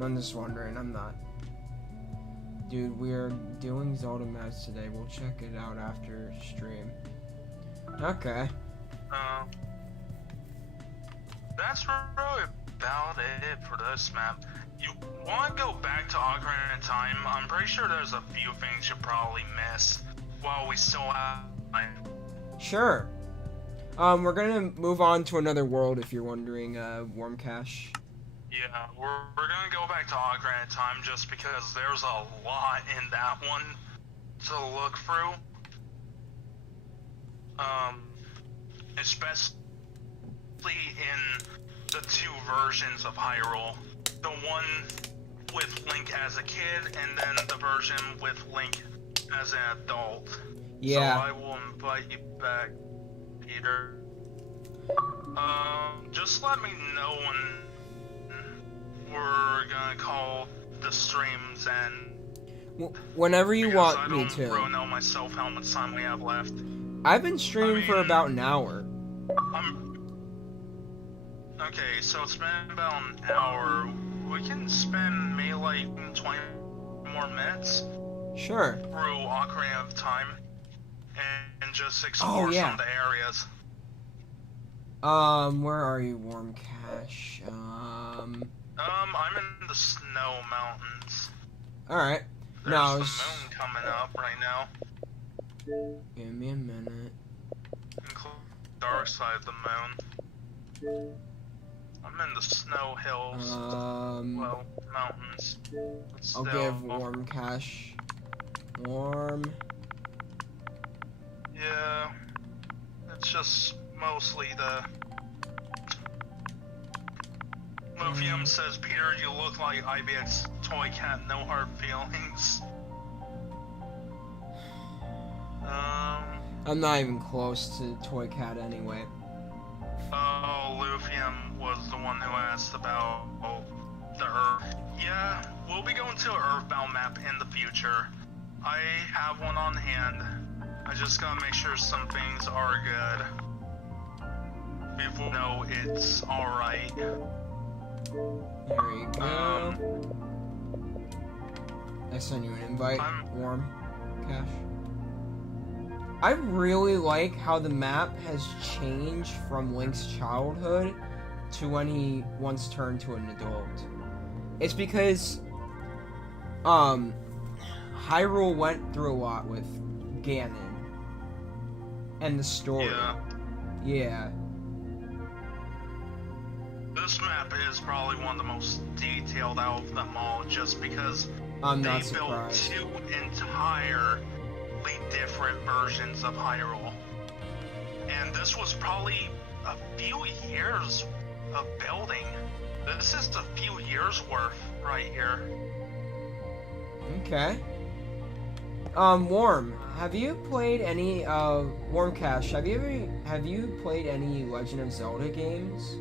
I'm just wondering, I'm not. Dude, we are doing Zelda maps today. We'll check it out after stream. Okay. That's really about it for this map. You want to go back to Ocarina of Time? I'm pretty sure there's a few things you probably missed while we still have time. Sure. We're gonna move on to another world if you're wondering, Warm Cash. Yeah, we're gonna go back to Ocarina of Time just because there's a lot in that one to look through. Especially in the two versions of Hyrule. The one with Link as a kid, and then the version with Link as an adult. Yeah. So I will invite you back, Peter. Just let me know when we're gonna call the streams and Whenever you because want me I to. don't really know myself how much time we have left. I've been streaming for about an hour. Okay, so it's been about an hour. We can spend maybe like 20 more minutes Sure. through Ocarina of Time and just explore yeah. some of the areas. Where are you, Warm Cash? I'm in the Snow Mountains. Alright. There's Now, the moon coming up right now. give me a minute. Include the dark side of the moon. I'm in the snow hills. Well, mountains. I'll give Warm Cash. Warm. Yeah. It's just mostly the... Lufium says, Peter, you look like IBX Toy Cat, no hard feelings. I'm not even close to Toy Cat anyway. Oh, Lufium was the one who asked about the Earth. Yeah, we'll be going to an Earthbound map in the future. I have one on hand. I just gotta make sure some things are good before I know it's alright. There you go. I send you an invite, Warm Cash. I really like how the map has changed from Link's childhood to when he once turned to an adult. It's because Hyrule went through a lot with Ganon and the story. Yeah. This map is probably one of the most detailed out of them all, just because I'm they not built surprised. two entirely different versions of Hyrule. And this was probably a few years of building. This is a few years worth right here. Okay. Warm, have you played any Warm Cash, have you played any Legend of Zelda games?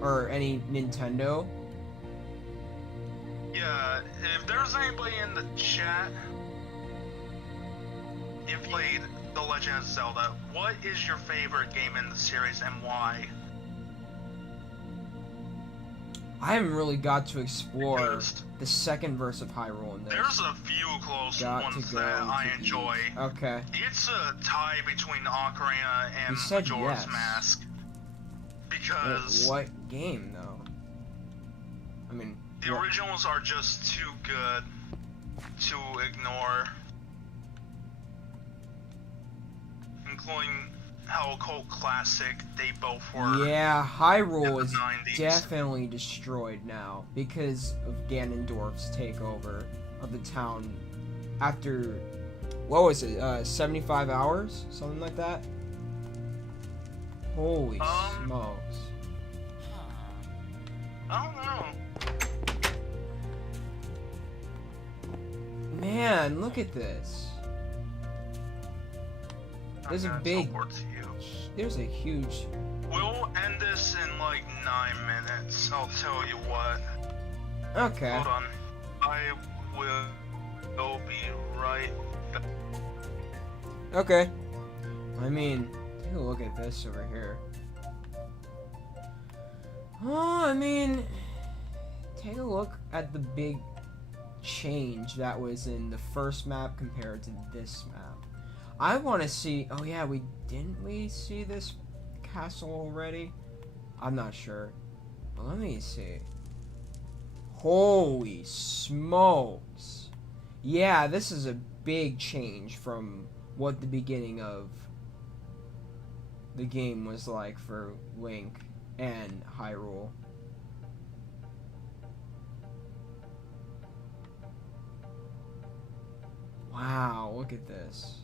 Or any Nintendo? Yeah, if there's anybody in the chat, if you played The Legend of Zelda, what is your favorite game in the series and why? I haven't really got to explore the second verse of Hyrule in this. There's a few close ones that I enjoy. Okay. It's a tie between Ocarina and Majora's Mask. Because... What game, though? I mean... The originals are just too good to ignore. Including how cult classic they both were. Yeah, Hyrule is 90s. definitely destroyed now because of Ganondorf's takeover of the town after, what was it, 75 hours? Something like that? Holy smokes. I don't know. Man, look at this. There's a big... There's a huge... We'll end this in like 9 minutes, I'll tell you what. Okay. Hold on. I will be right back. Okay. I mean, take a look at this over here. Oh, I mean... Take a look at the big change that was in the first map compared to this map. I want to see... Oh yeah, didn't we see this castle already? I'm not sure. But let me see. Holy smokes. Yeah, this is a big change from what the beginning of the game was like for Link and Hyrule. Wow, look at this.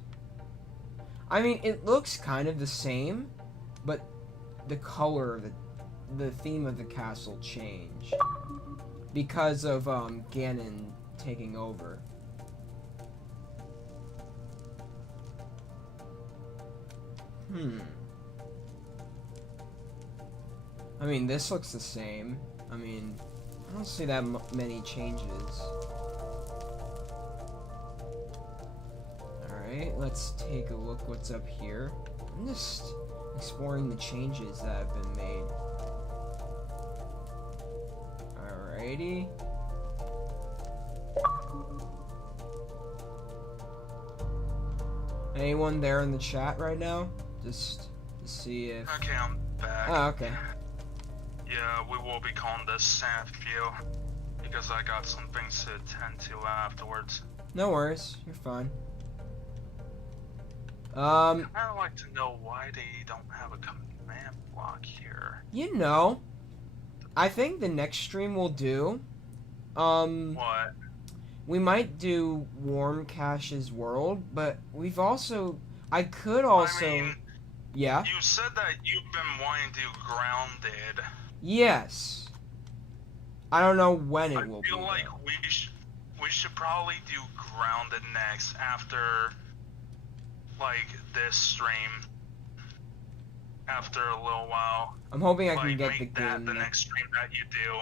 I mean, it looks kind of the same, but the color of the theme of the castle change because of Ganon taking over. I mean, this looks the same. I mean, I don't see that many changes. Alright, let's take a look what's up here. I'm just exploring the changes that have been made. Alrighty. Anyone there in the chat right now? Just to see if... Okay, I'm back. Oh, okay. Yeah, we will be calling this Sand View because I got some things to attend to afterwards. No worries, you're fine. I'd like to know why they don't have a command block here. You know, I think the next stream we'll do, What? we might do Warm Cash's World, but I could also, I mean, yeah? you said that you've been wanting to do Grounded. Yes. I don't know when it will be. I feel like though. we should probably do Grounded next after, like, this stream. After a little while. I'm hoping I like, can get make the that game the next stream that you do.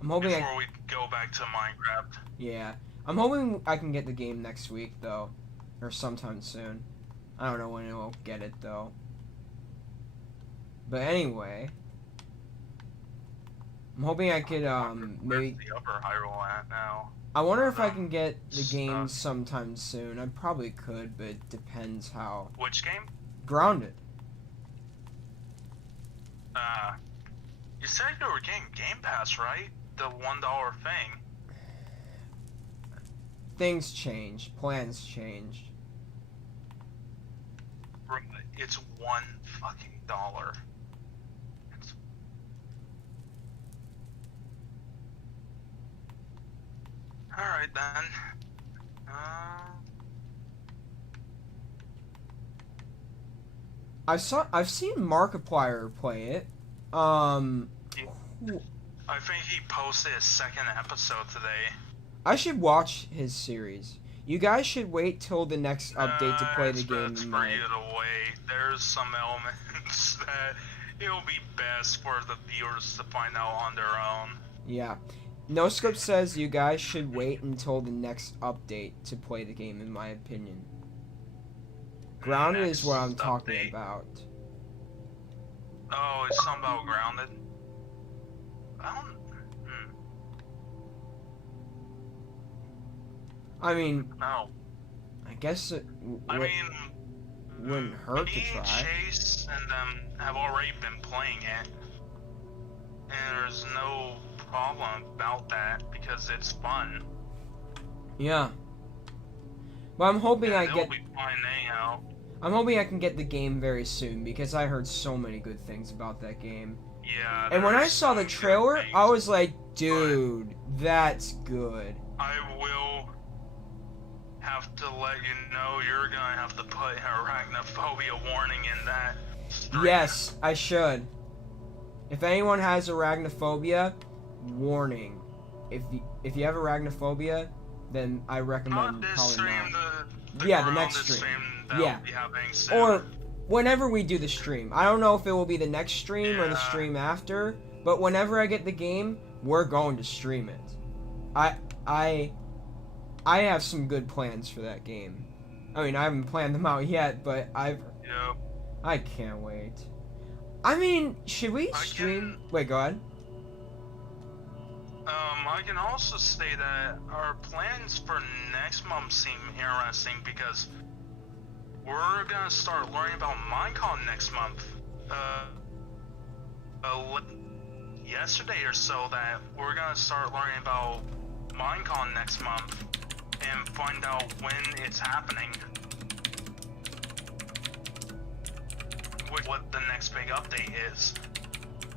I'm hoping before we go back to Minecraft. Yeah. I'm hoping I can get the game next week, though. Or sometime soon. I don't know when I'll get it, though. But anyway. I'm hoping I could, maybe... Where's the upper Hyrule at now? I wonder if I can get the Stuck. game sometime soon. I probably could, but it depends how. Which game? Grounded. You said you were getting Game Pass, right? The $1 thing. Things change. Plans changed. It's $1 fucking dollar. Alright then. I've seen Markiplier play it. I think he posted his second episode today. I should watch his series. You guys should wait till the next update to play the game. It's for you to wait. There's some elements that it'll be best for the viewers to find out on their own. Yeah. NoScope says you guys should wait until the next update to play the game, in my opinion. Grounded is what I'm talking about. Oh, it's something about Grounded? I mean, No. I guess it wouldn't hurt to me, try. Chase and them have already been playing it. And there's no problem about that because it's fun. Yeah. But I'm hoping I It'll get... be fine anyhow. I'm hoping I can get the game very soon because I heard so many good things about that game. Yeah. And when I there's saw the some good trailer, things, I was like, dude, that's good. I will have to let you know you're gonna have to put arachnophobia warning in that stream. Yes, I should. If anyone has arachnophobia, warning. If you have arachnophobia, then I recommend Not this probably stream, not. the Yeah, the next Grounded stream. that Yeah. will be happening soon. Or whenever we do the stream. I don't know if it will be the next stream or the Yeah. stream after, but whenever I get the game, we're going to stream it. I have some good plans for that game. I mean, I haven't planned them out yet, but Yep. I can't wait. I mean, should we stream? Wait, go ahead. I can also say that our plans for next month seem interesting because we're gonna start learning about Minecon next month. Yesterday or so that we're gonna start learning about Minecon next month and find out when it's happening. What the next big update is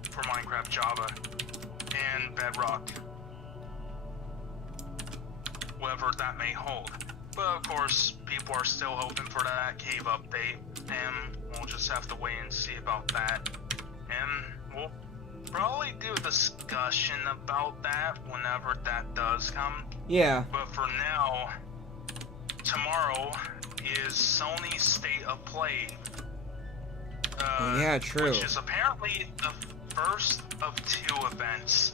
for Minecraft Java and Bedrock. Whatever that may hold. But of course, people are still hoping for that cave update, and we'll just have to wait and see about that. And we'll probably do a discussion about that whenever that does come. Yeah. But for now, tomorrow is Sony's State of Play. Oh, yeah, true. Which is apparently the first of 2 events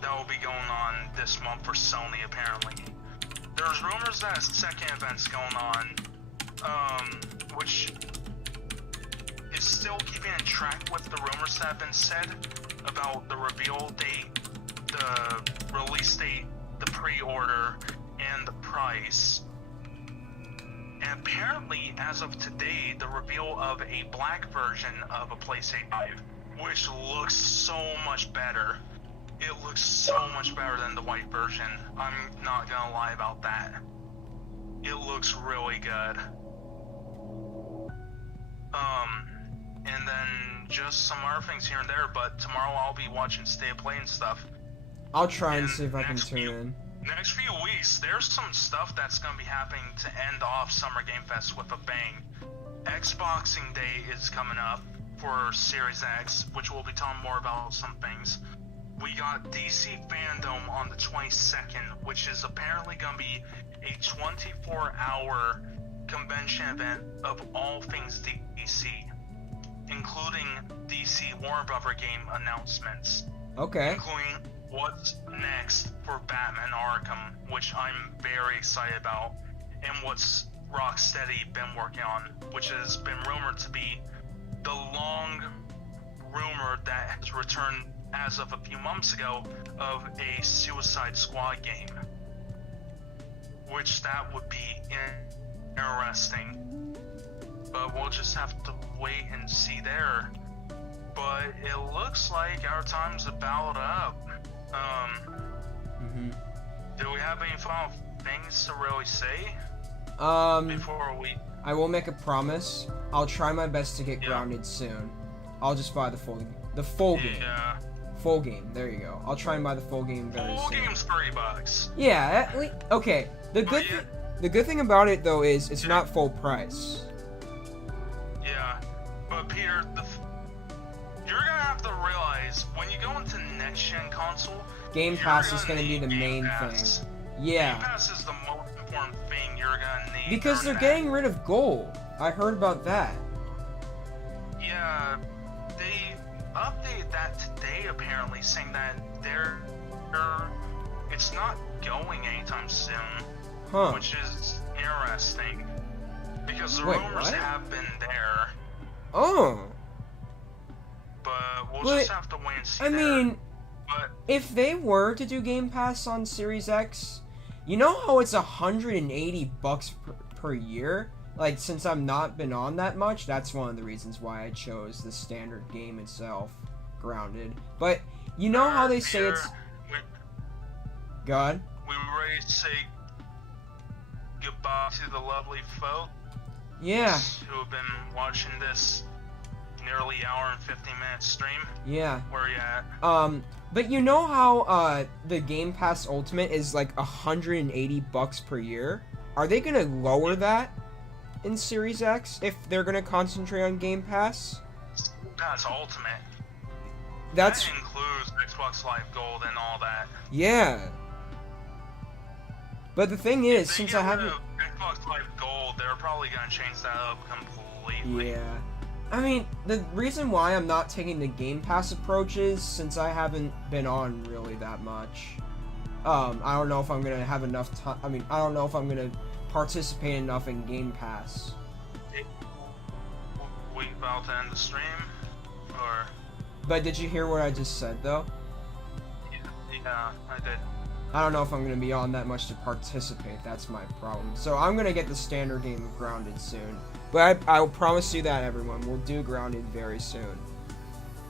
that will be going on this month for Sony, apparently. There's rumors that a second event's going on, which is still keeping in track with the rumors that have been said about the reveal date, the release date, the pre-order, and the price. And apparently, as of today, the reveal of a black version of a PlayStation 5, which looks so much better. It looks so much better than the white version. I'm not gonna lie about that. It looks really good. And then just some other things here and there, but tomorrow I'll be watching State of Play and stuff. I'll try and see if I can tune in. Next few weeks, there's some stuff that's going to be happening to end off Summer Game Fest with a bang. Xboxing Day is coming up for Series X, which we'll be talking more about some things. We got DC Fandom on the 22nd, which is apparently going to be a 24-hour convention event of all things DC, including DC Warner Brother game announcements. Okay. Including what's next for Batman Arkham, which I'm very excited about, and what's Rocksteady been working on, which has been rumored to be the long rumor that has returned as of a few months ago of a Suicide Squad game, which that would be interesting, but we'll just have to wait and see there. But it looks like our time's about up. Do we have any final things to really say? Before we... I will make a promise. I'll try my best to get grounded soon. I'll just buy the full game. Yeah. Full game. There you go. I'll try and buy the full game very soon. Full game's $30. Yeah. At least, okay. The good thing about it though is it's not full price. Yeah, but Peter, you're gonna have to realize when you go into next gen console, Game Pass is gonna be the main thing. Yeah. Game Pass is the most important thing you're gonna need. Because they're getting rid of gold. I heard about that. Yeah, they updated that today apparently, saying that it's not going anytime soon. Huh. Which is interesting. Because the Wait, rumors what? have been there. Oh. But we'll just have to wait and see. I mean, but if they were to do Game Pass on Series X, you know how it's $180 per year? Like, since I've not been on that much, that's one of the reasons why I chose the standard game itself, Grounded. But you know how they say it's... God? We were ready to say goodbye to the lovely folk. Yeah. Who have been watching this nearly hour and 15-minute stream. Yeah. Where are you at? But you know how the Game Pass Ultimate is like $180 per year? Are they gonna lower that in Series X if they're gonna concentrate on Game Pass? That's Ultimate. That includes Xbox Live Gold and all that. Yeah. But the thing is, since I haven't... Xbox Live Gold, they're probably gonna change that up completely. Yeah. I mean, the reason why I'm not taking the Game Pass approach is since I haven't been on really that much. I don't know if I'm gonna have enough time. I mean, I don't know if I'm gonna participate enough in Game Pass. We about to end the stream, or? But did you hear what I just said though? Yeah, I did. I don't know if I'm gonna be on that much to participate. That's my problem. So I'm gonna get the standard game of Grounded soon. But I will promise you that, everyone. We'll do Grounded very soon.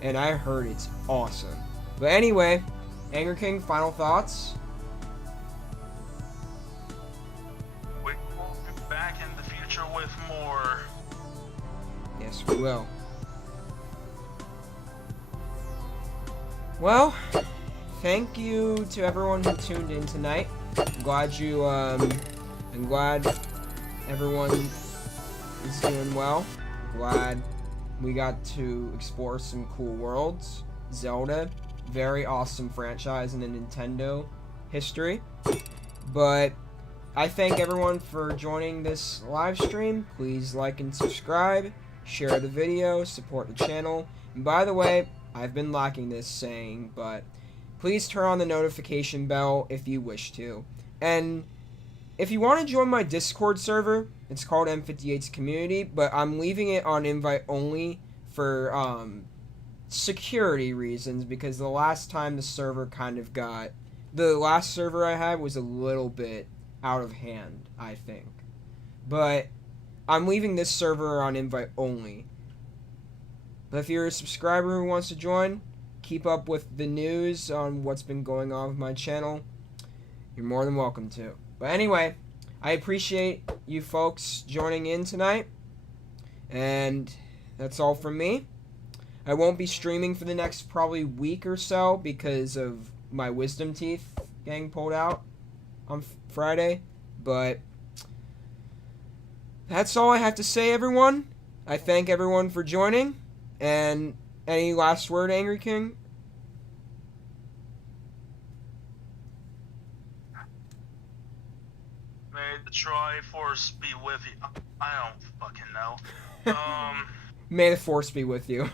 And I heard it's awesome. But anyway, Anger King, final thoughts? We will be back in the future with more. Yes, we will. Well, thank you to everyone who tuned in tonight. I'm glad I'm glad everyone is doing well. Glad we got to explore some cool worlds. Zelda. Very awesome franchise in the Nintendo history. But I thank everyone for joining this live stream. Please like and subscribe, share the video, support the channel. And by the way, I've been lacking this saying, but please turn on the notification bell if you wish to. And if you want to join my Discord server, it's called M58's Community, but I'm leaving it on invite only for security reasons, because the last time the server the last server I had was a little bit out of hand, I think. But I'm leaving this server on invite only. But if you're a subscriber who wants to join, keep up with the news on what's been going on with my channel, you're more than welcome to. But anyway, I appreciate you folks joining in tonight. And that's all from me. I won't be streaming for the next probably week or so because of my wisdom teeth getting pulled out on Friday. But that's all I have to say, everyone. I thank everyone for joining. And any last word, Angry King? May the Triforce be with you. I don't fucking know. May the Force be with you.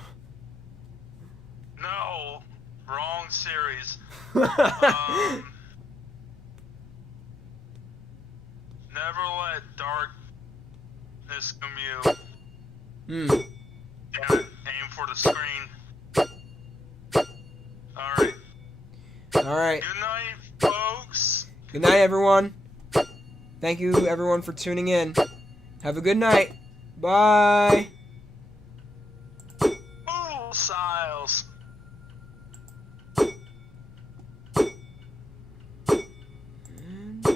No, wrong series. Never let darkness come you. Damn it, aim for the screen. Alright. Alright. Good night, folks. Good night, everyone. Thank you, everyone, for tuning in. Have a good night. Bye.